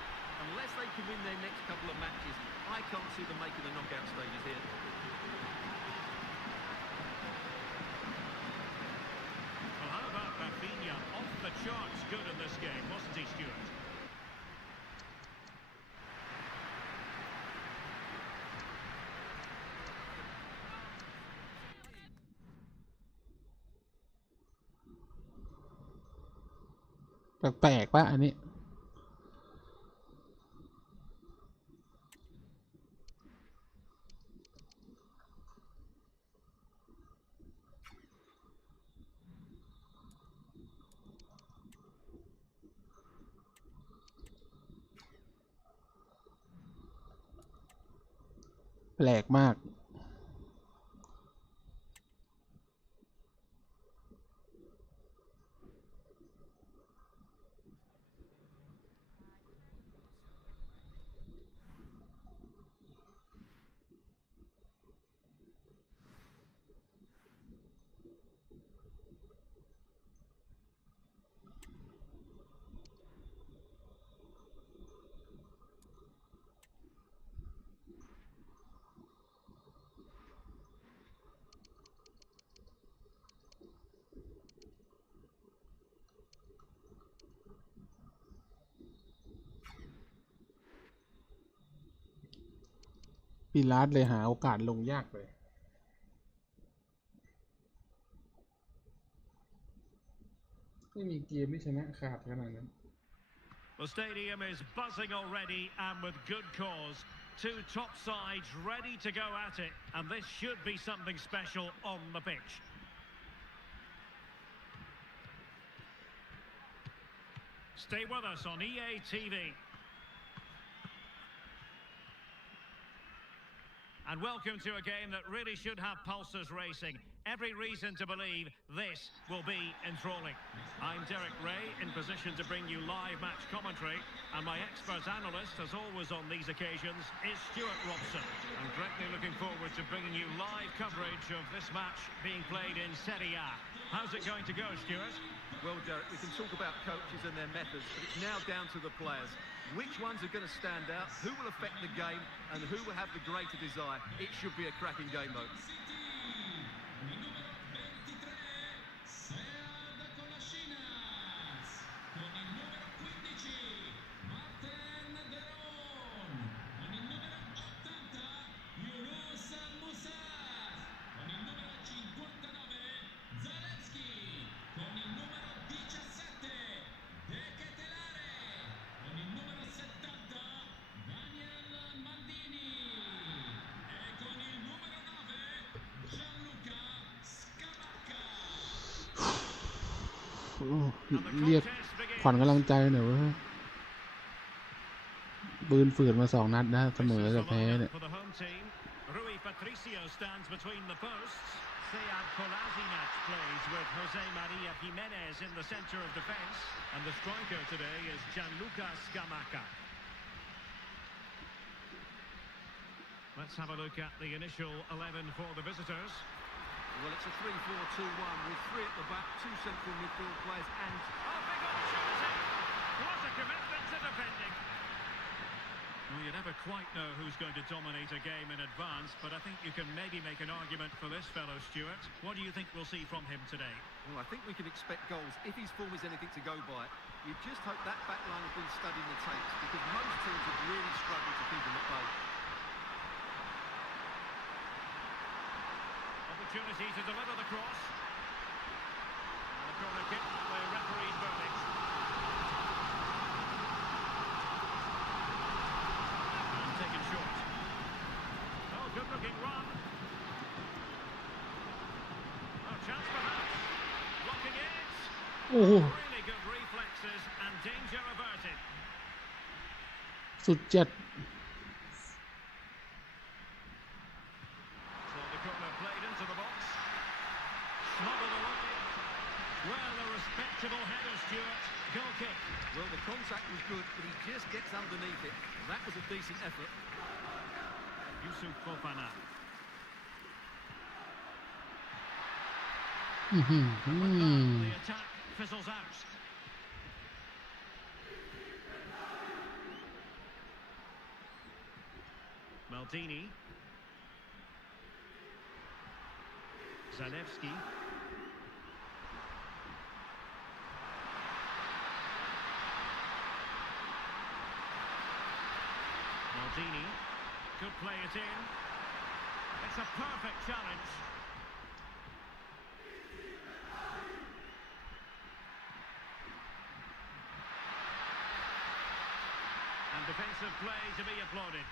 Unless they can win their next couple of matches, I can't see them making the knockout stages here. Well, how about Rafinha? Off the charts good in this game, wasn't he, Stuart?แปลกๆป่ะอันนี้ แปลกมาก ปีลาสเลยหาโอกาสลงยากเลย ไม่มีเกมที่ชนะขาดขนาดนั้น The stadium is buzzing already, and with good cause. Two top sides ready to go at it, and this should be something special on the pitch. Stay with us on EA TV. And welcome to a game that really should have pulses racing. Every reason to believe this will be enthralling. I'm Derek Ray, in position to bring you live match commentary, and my expert analyst, as always on these occasions, is Stuart Robson. I'm greatly looking forward to bringing you live coverage of this match being played in Serie A. How's it going to go, Stuart? Well, Derek, we can talk about coaches and their methods, but it's now down to the players. Which ones are going to stand out, who will affect the game, and who will have the greater desire? It should be a cracking game, though. Sea da con la Cina con il เรียกขวัญกำลังใจหน่อยเว้ยปืนฝืนมา2 นัดนะเสมอกับแพ้เนี่ย Rui Patricio stands between the posts. Sead Kolasinac plays with Jose Maria Jimenez in the centre of defence. And the striker today is Gianluca Scamacca. Let's have a look at the initial 11 for the visitors. Well, it's a 3-4-2-1 with 3 at the back, 2 central midfield players and... Oh, big opportunity! What a commitment to defending! Well, you never quite know who's going to dominate a game in advance, but I think you can maybe make an argument for this fellow, Stuart. What do you think we'll see from him today? Well, I think we can expect goals if his form is anything to go by. You just hope that back line has been studying the tapes, because most teams have really struggled to keep him at bay. Opportunity to deliver the cross. And a corner kick, the referee's verdict. And taken short. Oh, good looking run. Oh, chance perhaps. Blocking it. Really good reflexes and danger averted. สุดจัด So the corner played into the box. Smuggled away. Well, a respectable header, Stuart. Goal kick. Well, the contact was good, but he just gets underneath it. That was a decent effort. Yusuf Fofana. The attack fizzles out. Maldini. Zalewski. Maldini could play it in. It's a perfect challenge. And defensive play to be applauded.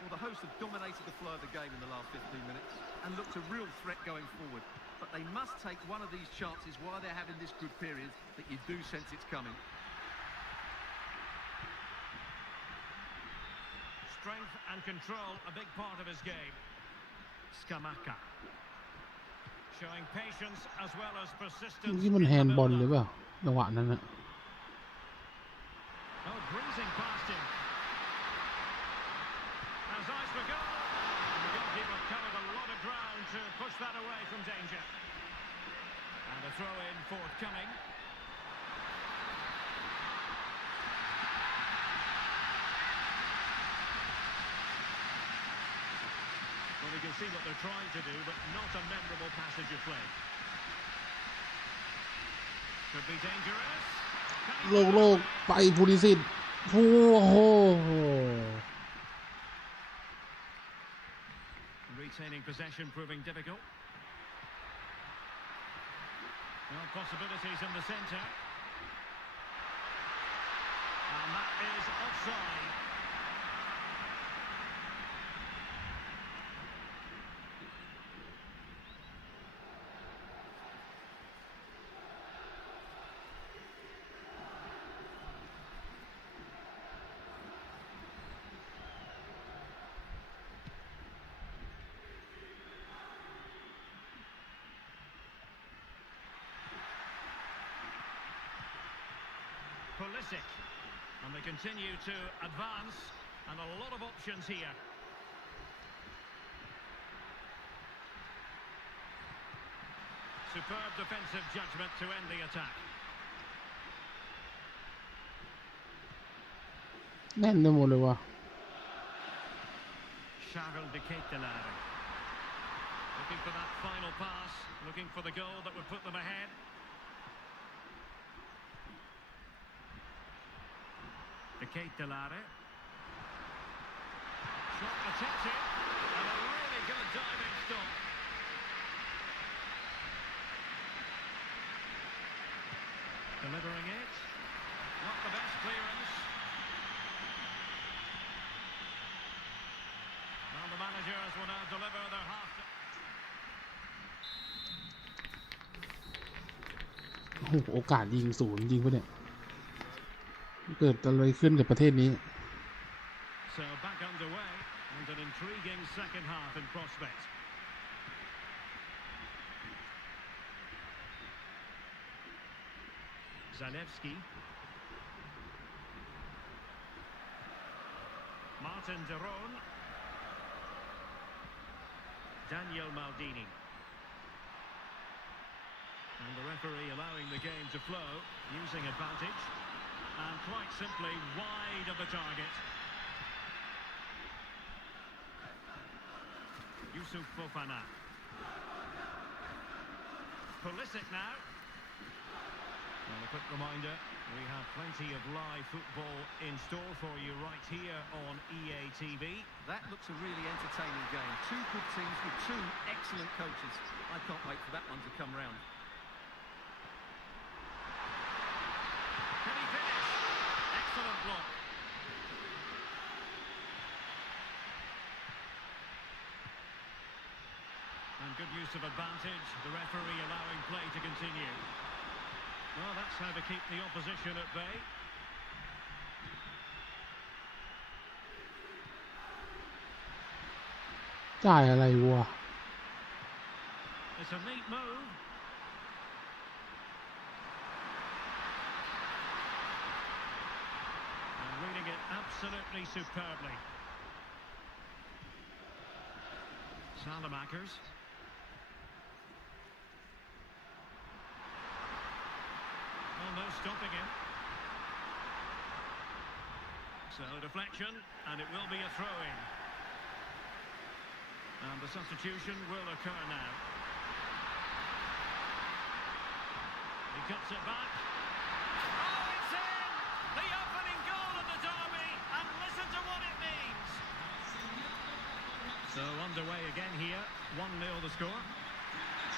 Well, the hosts have dominated the flow of the game in the last 15 minutes and looked a real threat going forward. But they must take one of these chances while they're having this good period that you do sense it's coming. Strength and control, a big part of his game. Scamacca. Showing patience as well as persistence. นี่มันแฮนด์บอลหรือเปล่าจังหวะนั้นนะ Oh, breezing past him. Has eyes for goal. And the goalkeeper covered a lot of ground to push that away from danger. And a throw-in forthcoming. Well, we can see what they're trying to do, but not a memorable passage of play. Could be dangerous. โลกไปภูริสิทธิ์โอ้โห Retaining possession proving difficult. Well, possibilities in the centre. And that is offside. Pulisic, and they continue to advance, and a lot of options here. Superb defensive judgment to end the attack. แน่นไปหมดเลยว่ะ Charles de Ketelare. Looking for that final pass, looking for the goal that would put them ahead. De Ketelare. Shot attempted, and a really good diving stop. Delivering it. Not the best clearance. Well, the managers will now deliver their half. หโอกาสยิงศูนย์จริงปะเนี่ยเกิดอะไรขึ้นกับประเทศนี้ So back underway and an intriguing second half in prospect. Zalewski. Martin de Roon. Daniel Maldini. And the referee allowing the game to flow, using advantage. And quite simply wide of the target. Yusuf Fofana. Pulisic now. And a quick reminder, we have plenty of live football in store for you right here on EA TV. That looks a really entertaining game. Two good teams with two excellent coaches. I can't wait for that one to come round. Can he finish? Excellent block. And good use of advantage, the referee allowing play to continue. Well, that's how to keep the opposition at bay. จ่ายอะไรวะ It's a neat move. And reading it absolutely superbly. Salamakers. Well, no stopping him. So deflection, and it will be a throw-in. And the substitution will occur now. He cuts it back. Oh, it's in! The opening goal of the derby, and listen to what it means. So underway again here, 1-0 the score.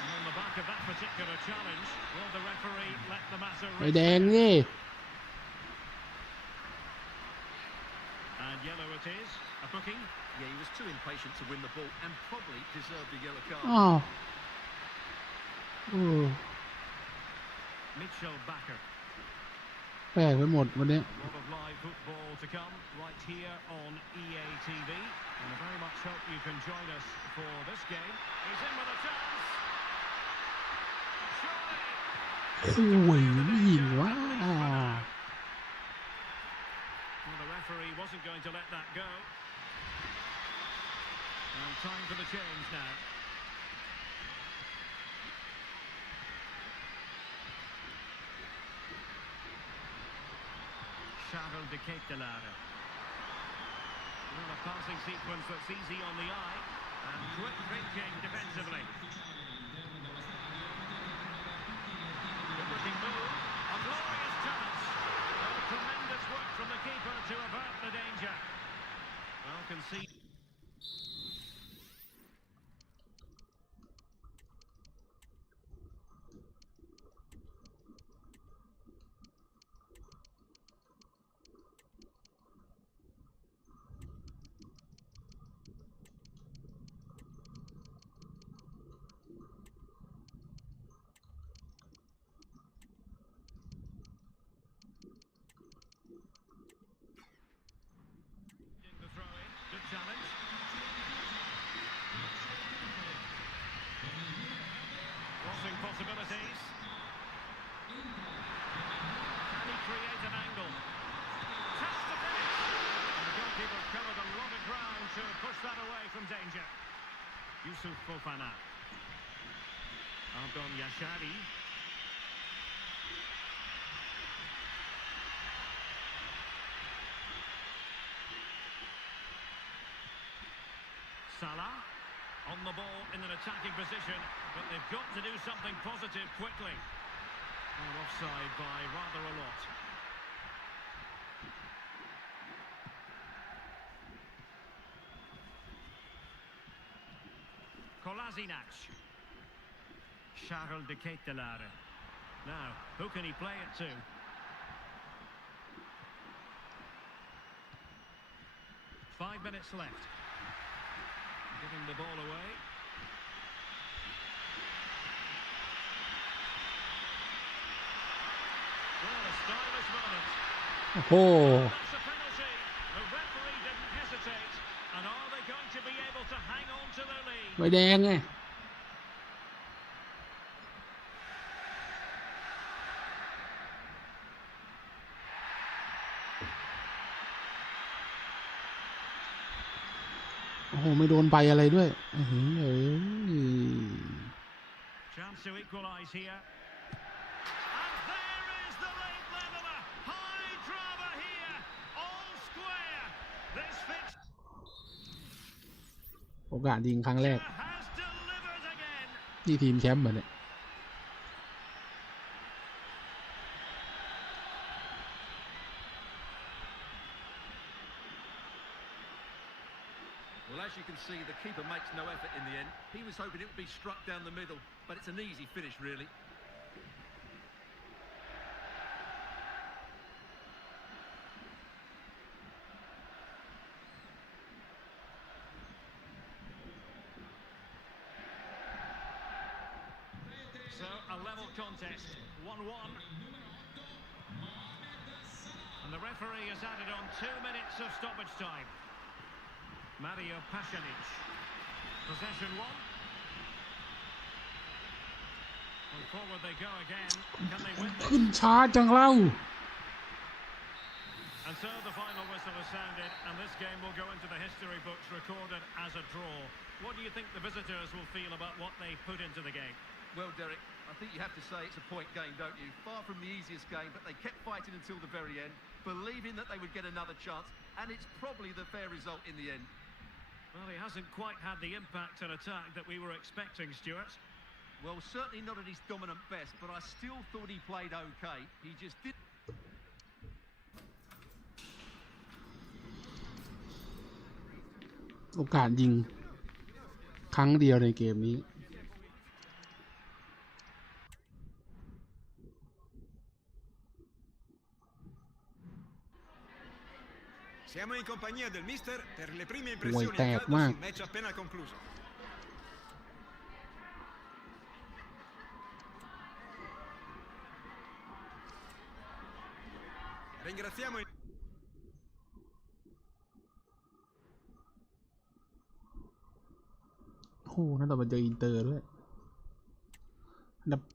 And on the back of that particular challenge, will the referee let the matter ไอ rest? แดงนี่ And yellow it is, a booking. Yeah, he was too impatient to win the ball and probably deserved a yellow card. อ้าวMitchell Bakker. แปลกไปหมดวันนี้ A lot of live football to come right here on EA TV. And I very much hope you can join us for this game. He's in with a chance. Surely. โอ้ยไม่ยิงวะ Well, the referee wasn't going to let that go. And time for the change now. Charles de Ketelare. Well, a passing sequence that's easy on the eye. And quick thinking defensively. Good looking move. A glorious chance. Oh, tremendous work from the keeper to avert the danger. Well, concede. The throw-in. Good challenge. Crossing possibilities. Can he create an angle? Chance to finish. And the goalkeeper covered a lot of ground to push that away from danger. Yusuf Fofana. Abdon Yashari. Salah on the ball in an attacking position, but they've got to do something positive quickly. And offside by rather a lot. Kolasinac. Charles de Ketelare. Now, who can he play it to? Five minutes left. Giving the ball away. โอ้โห That's a penalty. The referee didn't hesitate. And are they going to be able to hang on to their lead? ใบแดงไงโอ้โหไม่โดนใบอะไรด้วยเอ้ย Chance to equalise here. And there is the late leveller. High drama here. All square. This fix โอกาสยิงครั้งแรก has delivered again. นี่ทีมแชมป์เหรอเนี่ย Well, as you can see, the keeper makes no effort in the end. He was hoping it would be struck down the middle, but it's an easy finish, really. So a level contest, 1-1. And the referee has added on 2 minutes of stoppage time. Mario Pasjanic. Possession 1. And forward they go again. Can they win ขึ้น this? ช้าจังเล่า And so the final whistle has sounded, and this game will go into the history books recorded as a draw. What do you think the visitors will feel about what they put into the game? Well, Derek, I think you have to say it's a point game, don't you? Far from the easiest game, but they kept fighting until the very end, believing that they would get another chance, and it's probably the fair result in the end. Well, he hasn't quite had the impact and attack that we were expecting, Stuart. Well, certainly not at his dominant best, but I still thought he played okay. He just did. โอกาสยิงครั้งเดียวในเกมนี้ Siamo in compagnia del mister per le prime Vuoi impressioni a tag, caldo ma- sul match appena concluso. Ringraziamo il โอ้โหนั่นต่อไปเจออินเตอร์ด้วยอันดับ8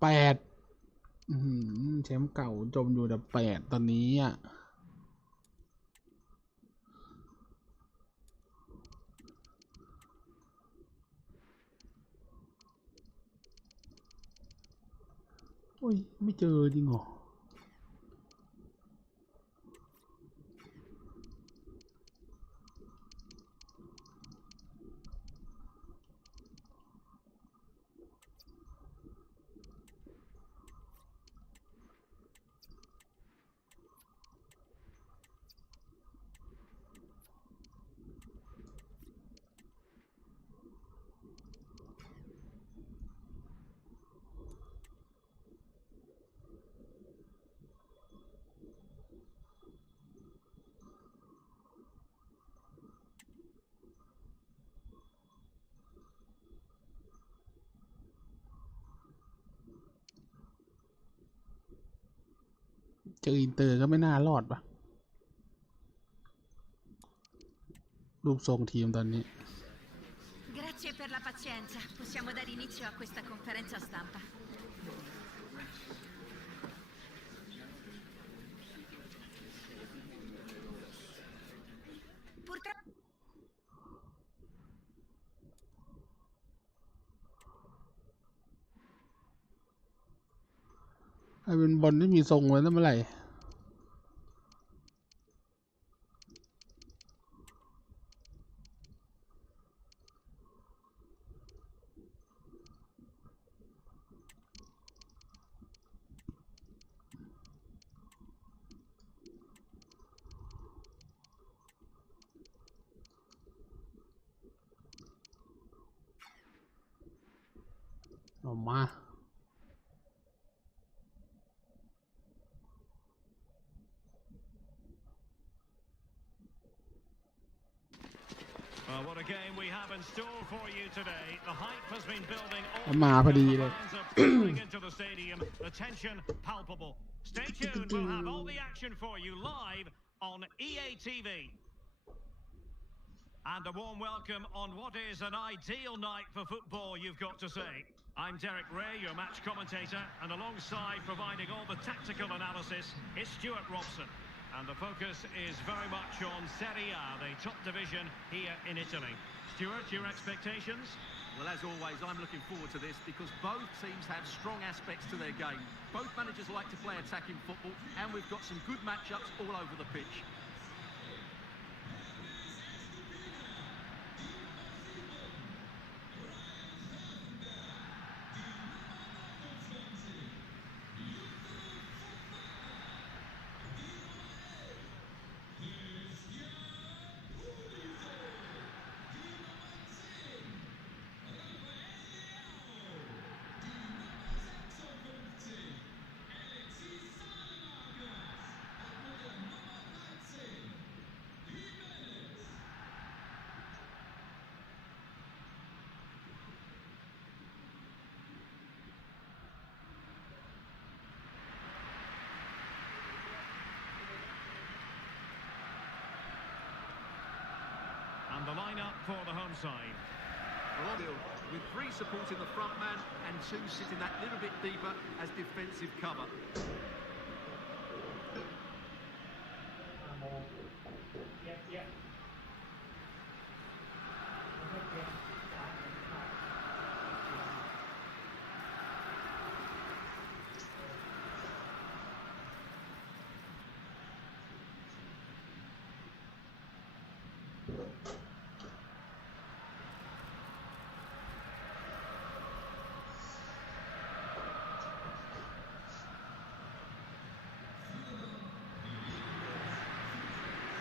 แชมป์เก่าจมอยู่อันดับ8ตอนนี้อ่ะโอ้ยไม่เจอจริงเหรอเจออินเตอร์ก็ไม่น่ารอดปะรูปทรงทีมตอนนี้ Grazie per la pazienza. Possiamo dare inizio a questa conferenza stampa. Purtroppo ให้เป็นบอลที่มีทรงไว้ตั้งเมื่อไหร่ออกมา What a game we have in store for you today. The hype has been building all มาพอดี the เลย fans are pouring into the stadium. The tension palpable. Stay tuned, we'll have all the action for you live on EA TV. And a warm welcome on what is an ideal night for football, you've got to say. I'm Derek Ray, your match commentator, and alongside providing all the tactical analysis is Stuart Robson. And the focus is very much on Serie A, the top division here in Italy. Stuart, your expectations? Well, as always, I'm looking forward to this because both teams have strong aspects to their game. Both managers like to play attacking football, and we've got some good matchups all over the pitch. And the lineup for the home side. With 3 supporting the front man and 2 sitting that little bit deeper as defensive cover.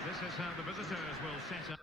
This is how the visitors will set up.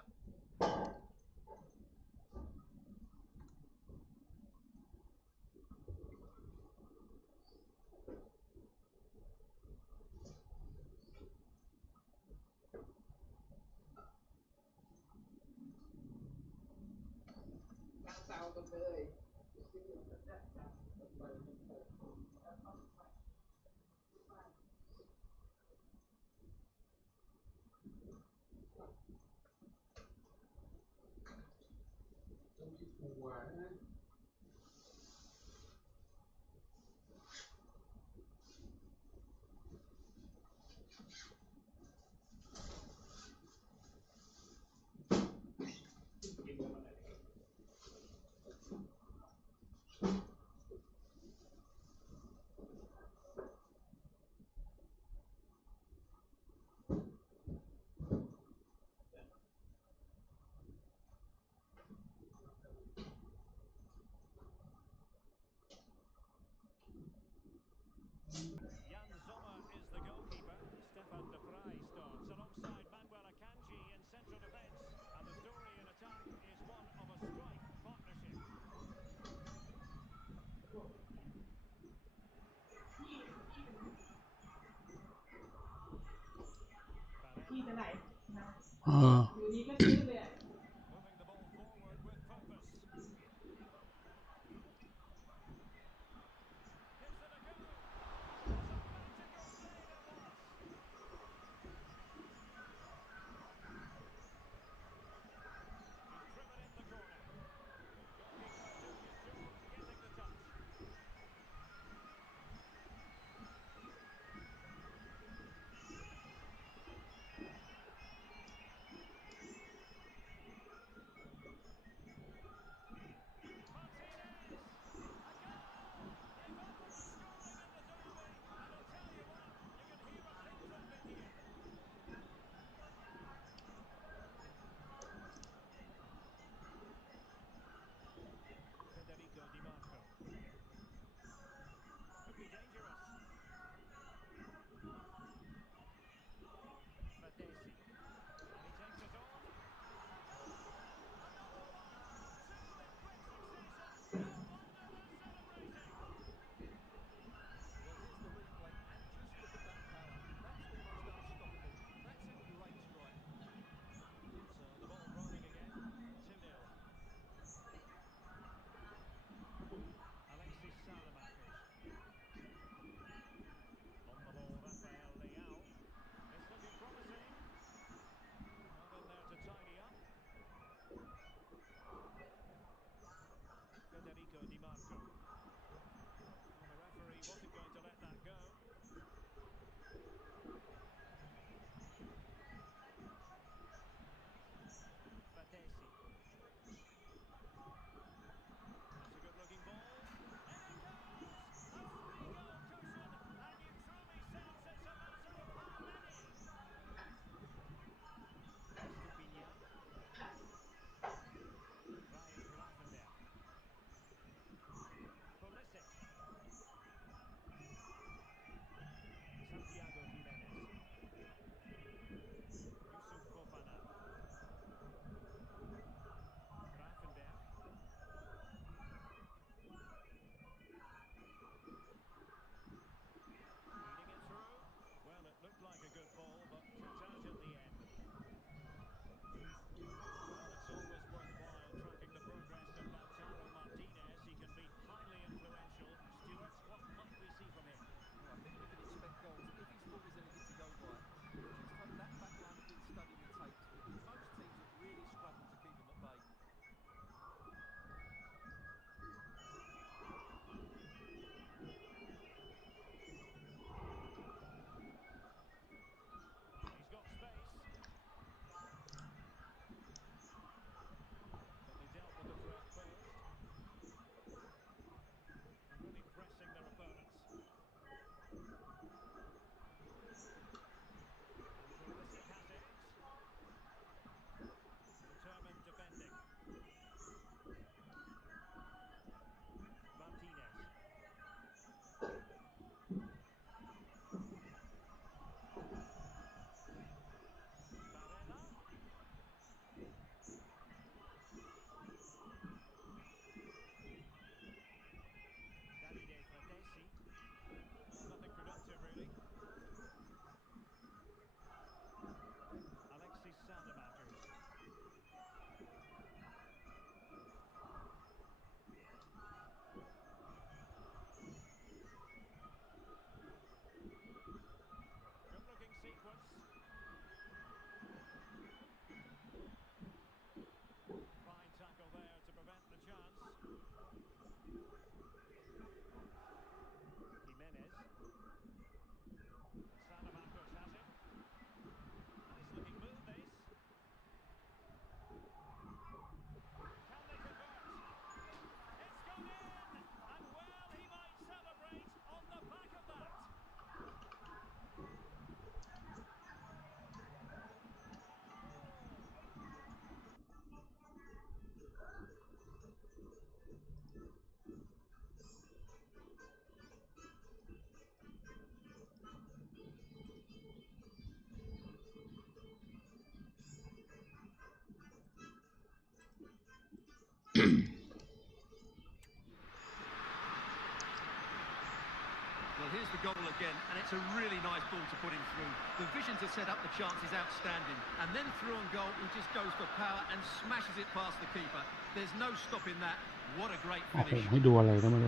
Well, here's the goal again, and it's a really nice ball to put him through. The vision to set up the chance is outstanding, and then through on goal, he just goes for power and smashes it past the keeper. There's no stopping that. What a great โอ้โห finish. ให้ดูอะไรนะมัน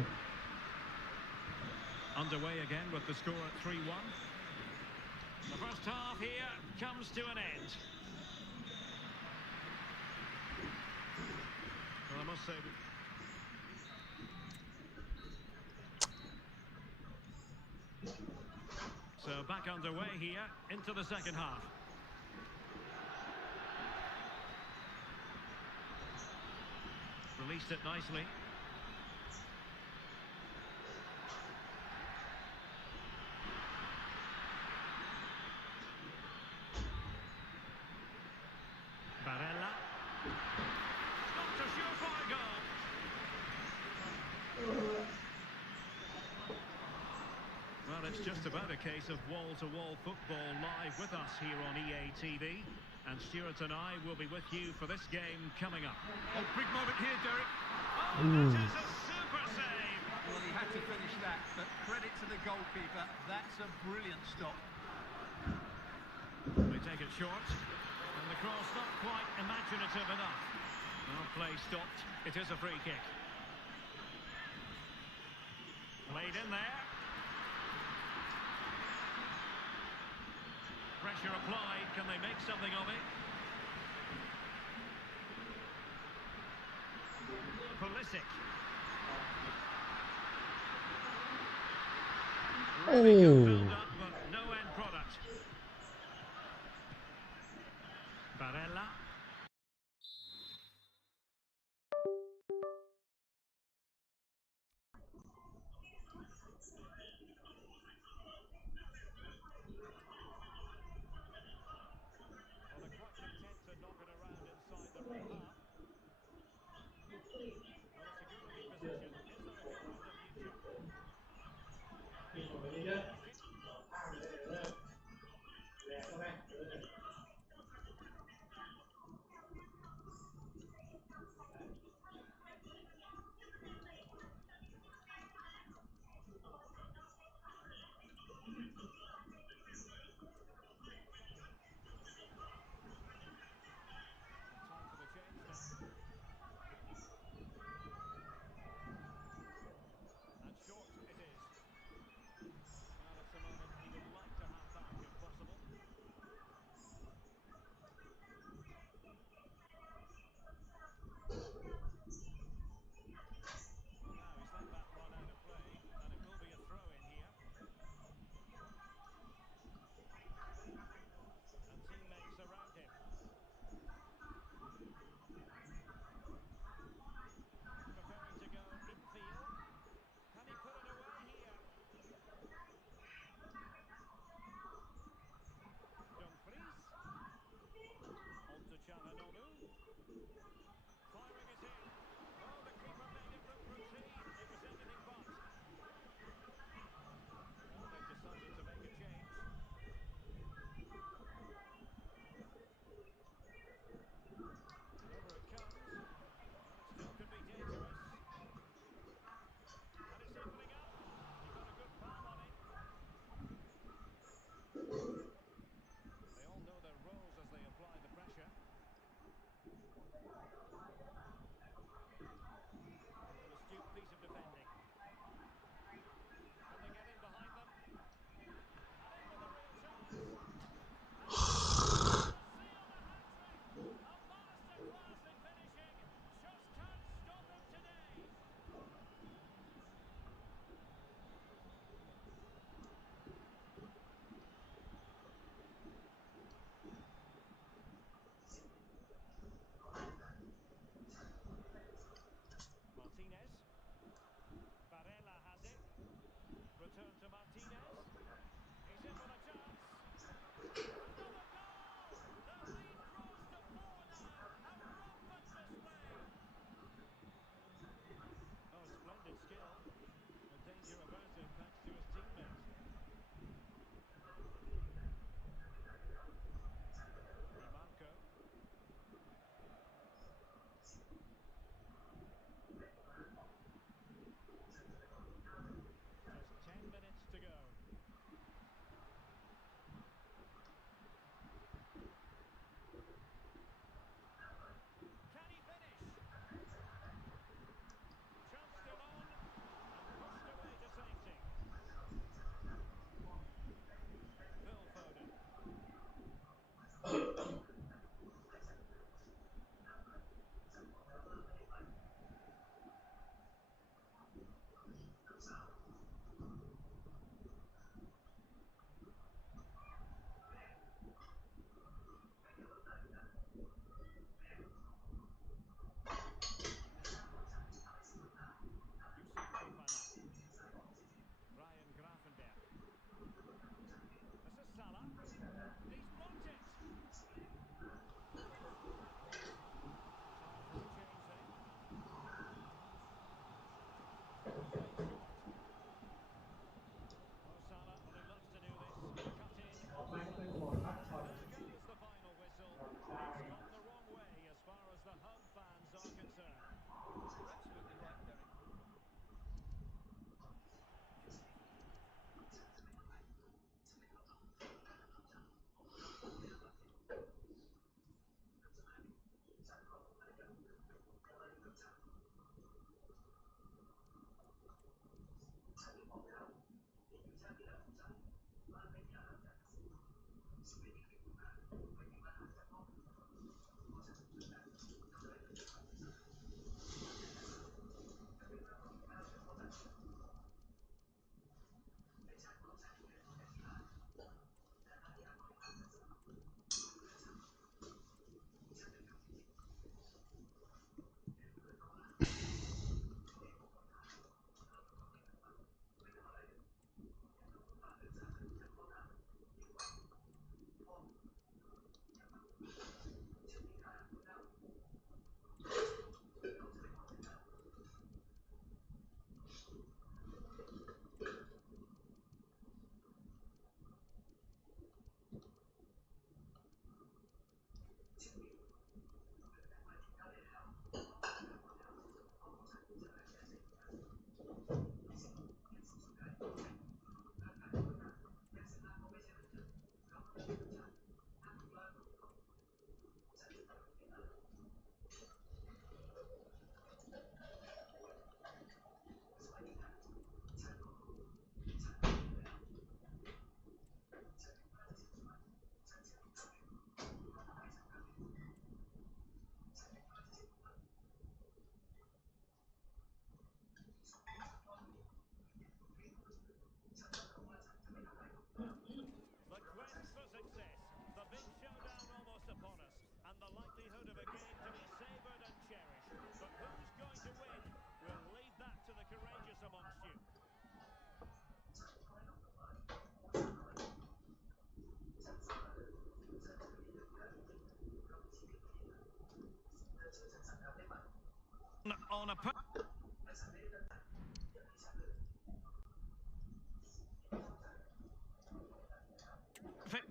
Underway again with the score at 3-1. The first half here comes to an end. Well, I must say... So back underway here into the second half. Released it nicely. Barella. Not a surefire goal. Well, it's just about a case of wall-to-wall football live with us here on EA TV. And Stuart and I will be with you for this game coming up. Oh, big moment here, Derek. Oh, that is a super save. Well, he had to finish that, but credit to the goalkeeper. That's a brilliant stop. They take it short. And the cross not quite imaginative enough. Well, play stopped. It is a free kick. Played in there. Pressure applied. Can they make something of it? Pulisic. Really good build-up, but no end product. Barella. Well, they're quite content to knock it around inside their own half. Well, it's a good looking position. Is there a threat for the future? on a perfect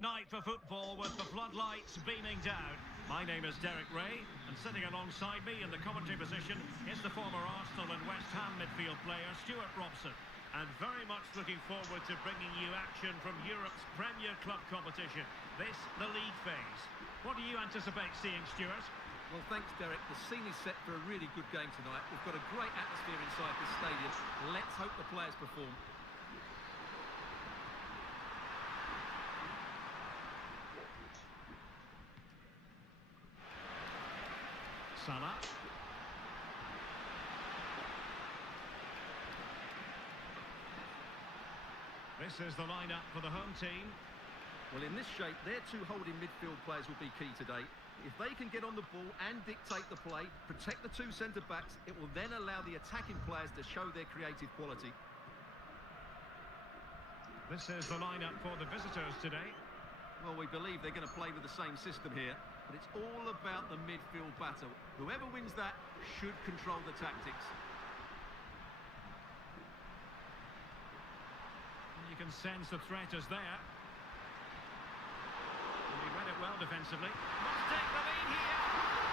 night for football with the floodlights beaming down. My name is Derek Ray, and sitting alongside me in the commentary position is the former Arsenal and West Ham midfield player Stuart Robson. And very much looking forward to bringing you action from Europe's Premier Club competition. This, the league phase. What do you anticipate seeing, Stuart? Well, thanks, Derek. The scene is set for a really good game tonight. We've got a great atmosphere inside this stadium. Let's hope the players perform. Salah. This is the lineup for the home team. Well, in this shape, their two holding midfield players will be key today. If they can get on the ball and dictate the play, protect the two centre-backs, it will then allow the attacking players to show their creative quality. This is the lineup for the visitors today. Well, we believe they're going to play with the same system here, but it's all about the midfield battle. Whoever wins that should control the tactics. You can sense the threat is there. And he read it well defensively. Must take the lead here.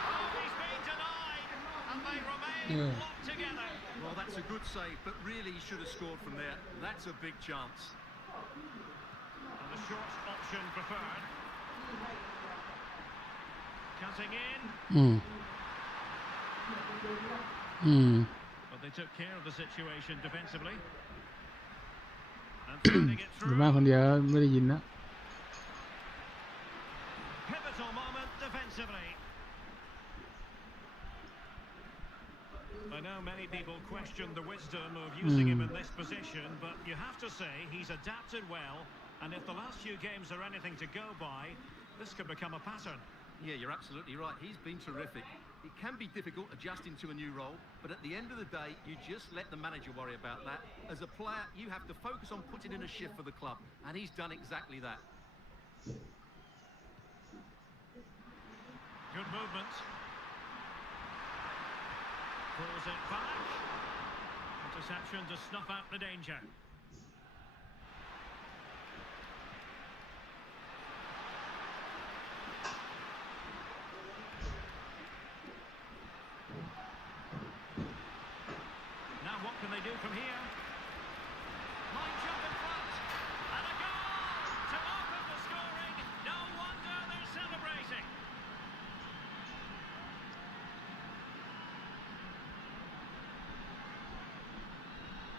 Oh, he's been denied. And they remain locked together. Well, that's a good save, but really he should have scored from there. That's a big chance. And the short option preferred. Cutting in. But they took care of the situation defensively. And turning it หรือ through. มาคนเดียวไม่ได้ยินนะ Pivotal moment defensively. I know many people question the wisdom of using him in this position, but you have to say he's adapted well, and if the last few games are anything to go by, this could become a pattern. Yeah, you're absolutely right. He's been terrific. It can be difficult adjusting to a new role, but at the end of the day, you just let the manager worry about that. As a player, you have to focus on putting in a shift for the club, and he's done exactly that. Good movement. Pulls it back. Interception to snuff out the danger. Now what can they do from here? Line jump in front. And a goal to open the scoring. No wonder they're celebrating.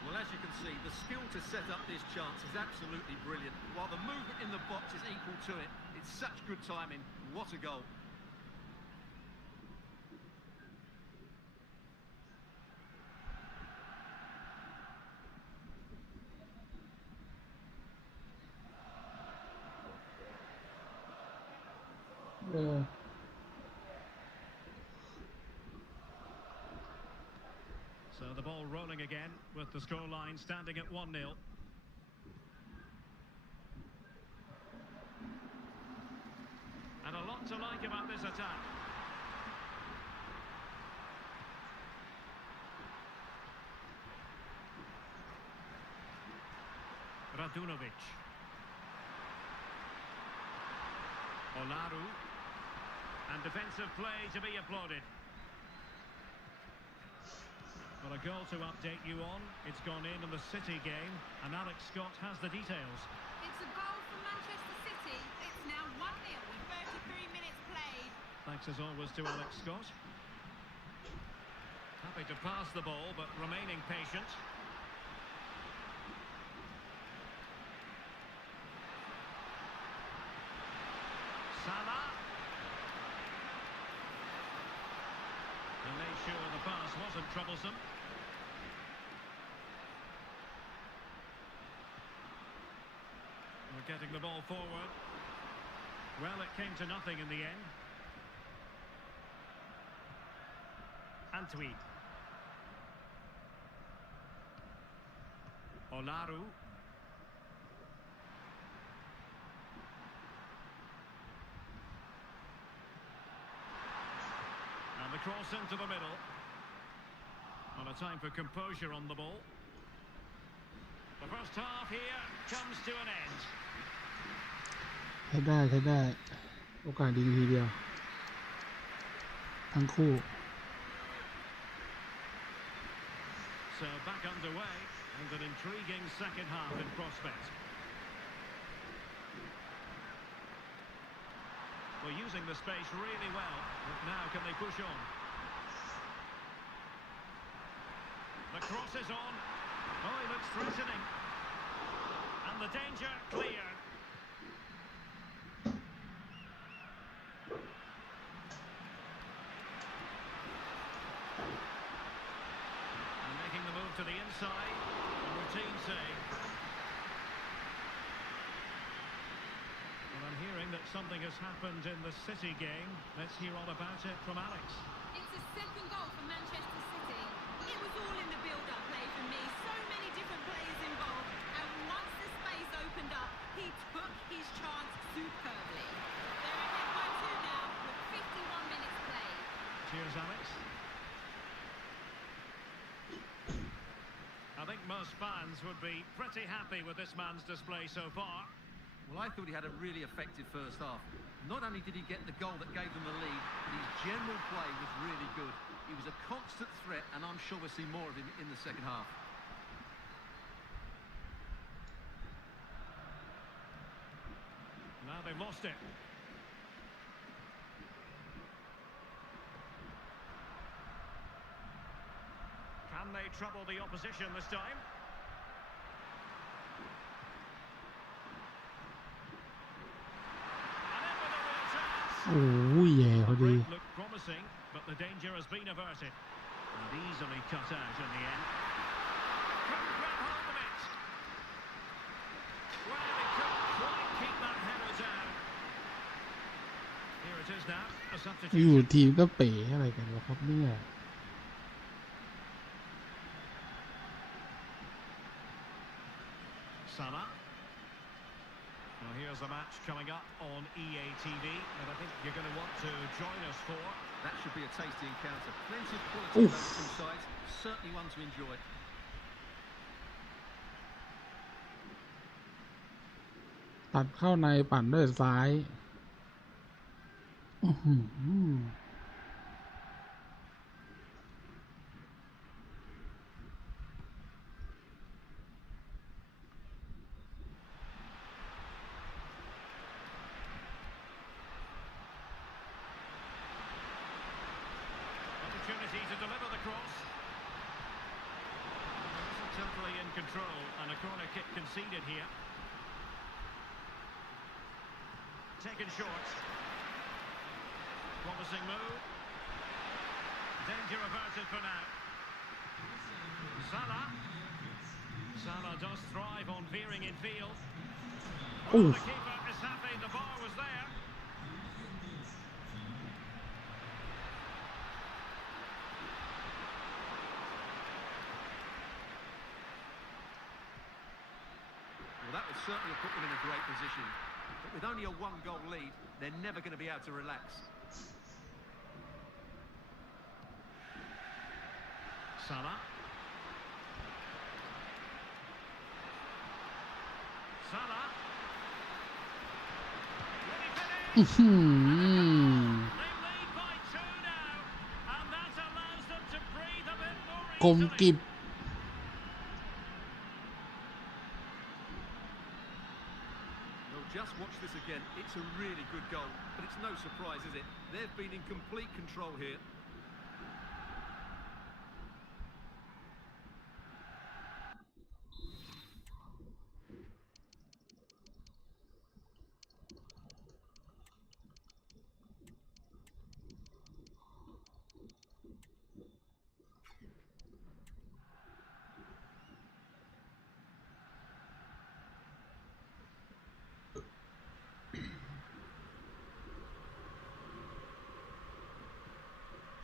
Well, as you can see, the skill to set up this chance is absolutely brilliant, while the movement in the box is equal to it. It's such good timing. What a goal. So the ball rolling again with the scoreline standing at 1-0. And a lot to like about this attack. Radunovic. Olaru. And defensive play to be applauded. Well, a goal to update you on. It's gone in the City game, and Alex Scott has the details. It's a goal for Manchester City. It's now 1-0 with 33 minutes played. Thanks as always to Alex Scott. Happy to pass the ball, but remaining patient. Salah. And made sure the pass wasn't troublesome. We're getting the ball forward. Well, it came to nothing in the end. Antwi. Olaru. And the cross into the middle. Well, a time for composure on the ball. The first half here comes to an end. ใช้ได้โอกาสดีทีเดียวทั้งคู่ So back underway and an intriguing second half in prospect. We're using the space really well, but now can they push on? The cross is on. Oh, he looks threatening. And the danger cleared. And making the move to the inside. A routine save. Well, I'm hearing that something has happened in the City game. Let's hear all about it from Alex. It's a second goal for Manchester City. It was all in the build-up play for me. So many different players involved. And once the space opened up, he took his chance superbly. They're ahead by 2 now with 51 minutes played. Cheers, Alex. I think most fans would be pretty happy with this man's display so far. Well, I thought he had a really effective first half. Not only did he get the goal that gave them the lead, but his general play was really good. He was a constant threat, and I'm sure we'll see more of him in the second half. Now they've lost it. Can they trouble the opposition this time? And in with a real chance. โอ้ยแย่พอ The ดี break looked promising, but the danger has been averted. And easily cut out in the end. Couldn't grab hold of it. Well, he couldn't quite keep that header down. Here it is now, a อยู่ substitution. ทีมก็เป๋อะไรกันวะครับเนี่ย Salah. Well, here's the match coming up on EA TV, and I think you're going to want to join us for. That should be a tasty encounter. Plenty of quality Oof. of those two sides. Certainly one to enjoy. ตัดเข้าในปั่นด้วยซ้ายอื้อหือ Opportunity to deliver the cross. Wasn't totally in control, and a corner kick conceded here. Taken short. Promising move. Danger averted for now. Salah. Salah does thrive on veering in field. Well, Oof. the keeper is happy the bar was there. Well, that would certainly have put them in a great position. But with only a 1-goal lead, they're never going to be able to relax. Salah. Salah. Will he finish? อื้อหือ They lead by 2 now, and that allows them to breathe a bit more กลม easily. กิบ Well, just watch this again. It's a really good goal, but it's no surprise, is it? They've been in complete control here.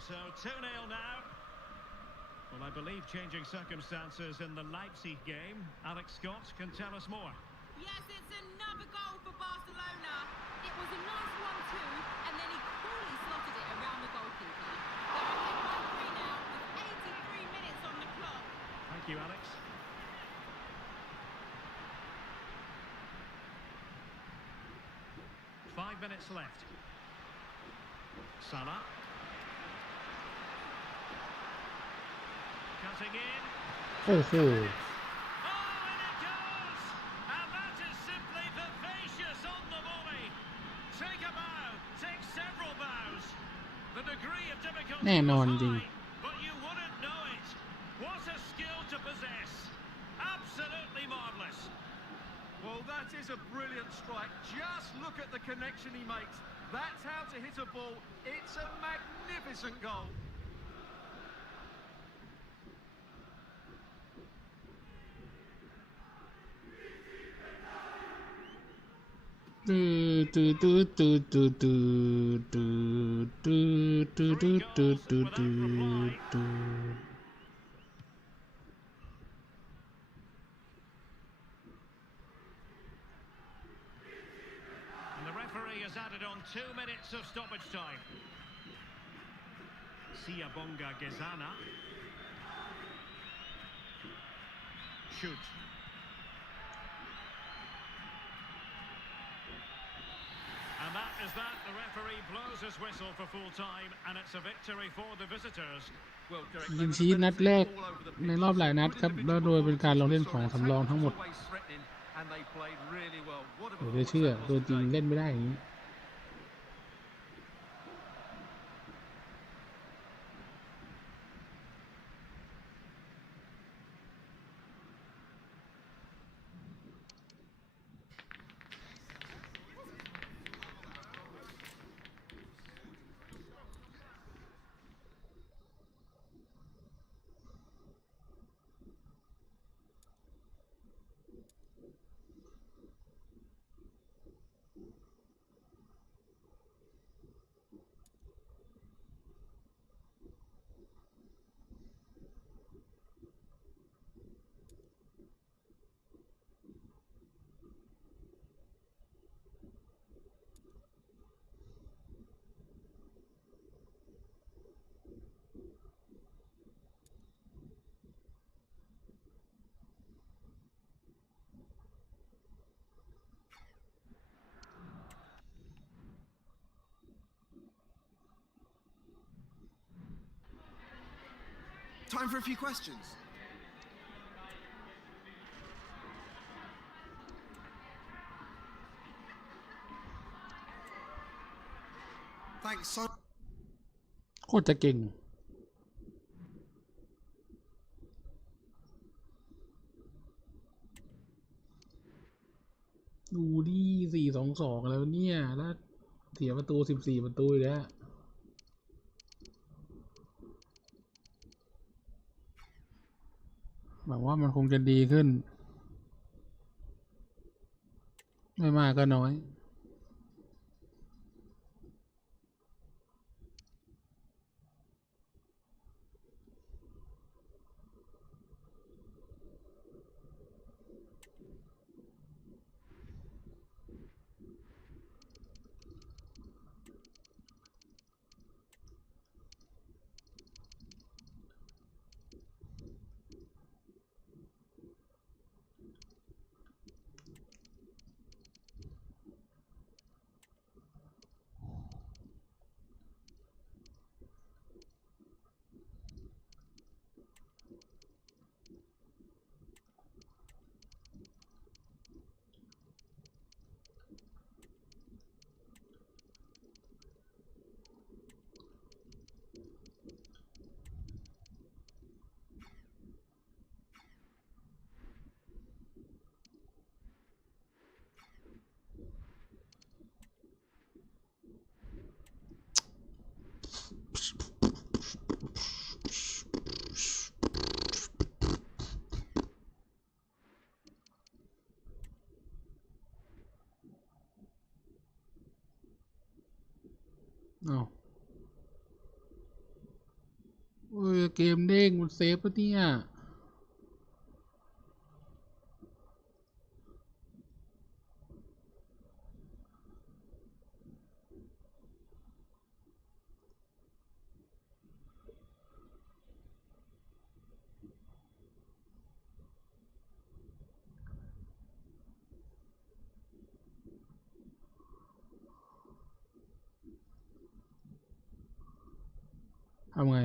So 2-0 now. Well, I believe changing circumstances in the Leipzig game. Alex Scott can tell us more. Yes, it's another goal for Barcelona. It was a nice 1-2, and then he coolly slotted it around the goalkeeper. They're ahead by 3 now with 83 minutes on Thank you, Alex. Five minutes left. Salah. Cutting in. โอ้โห Oh, and it goes! And that is simply vivacious on the volley. Take a bow, take several bows. The degree of difficulty แน่นอน was จริง high, but you wouldn't know it. What a skill to possess. Absolutely marvellous. Well, that is a brilliant strike. Just look at the connection he makes. That's how to hit a ball. It's a magnificent goal. ตื้อตื้อตื้อตื้อตื้อตื้อตื้อตื้อตื้อตื้อตื้อตื้อตื้อ And the referee has added on 2 minutes of stoppage time. Siabonga Gezana. Shoot. And that is that. The referee blows his whistle for full time, and it's a victory for the visitors. Well, Derek, ยิงชีสนัดแรกในรอบหลายนัดครับแล้วโดยเป็นการลงเล่นของสำรองทั้งหมด and they played really well. What a เดี๋ยวจะเชื่อตัวจริงเล่นไม่ได้อย่างนี้ Time for a few questions. Thanks so โคตรจะเก่ง ดูดิ4-2-2แล้วเนี่ยแล้วเสียประตู14ประตูอีกแล้วหวังว่ามันคงจะดีขึ้น ไม่มากก็น้อยอ้าวเกมเด้งมันเซฟปะเนี่ย ทำไง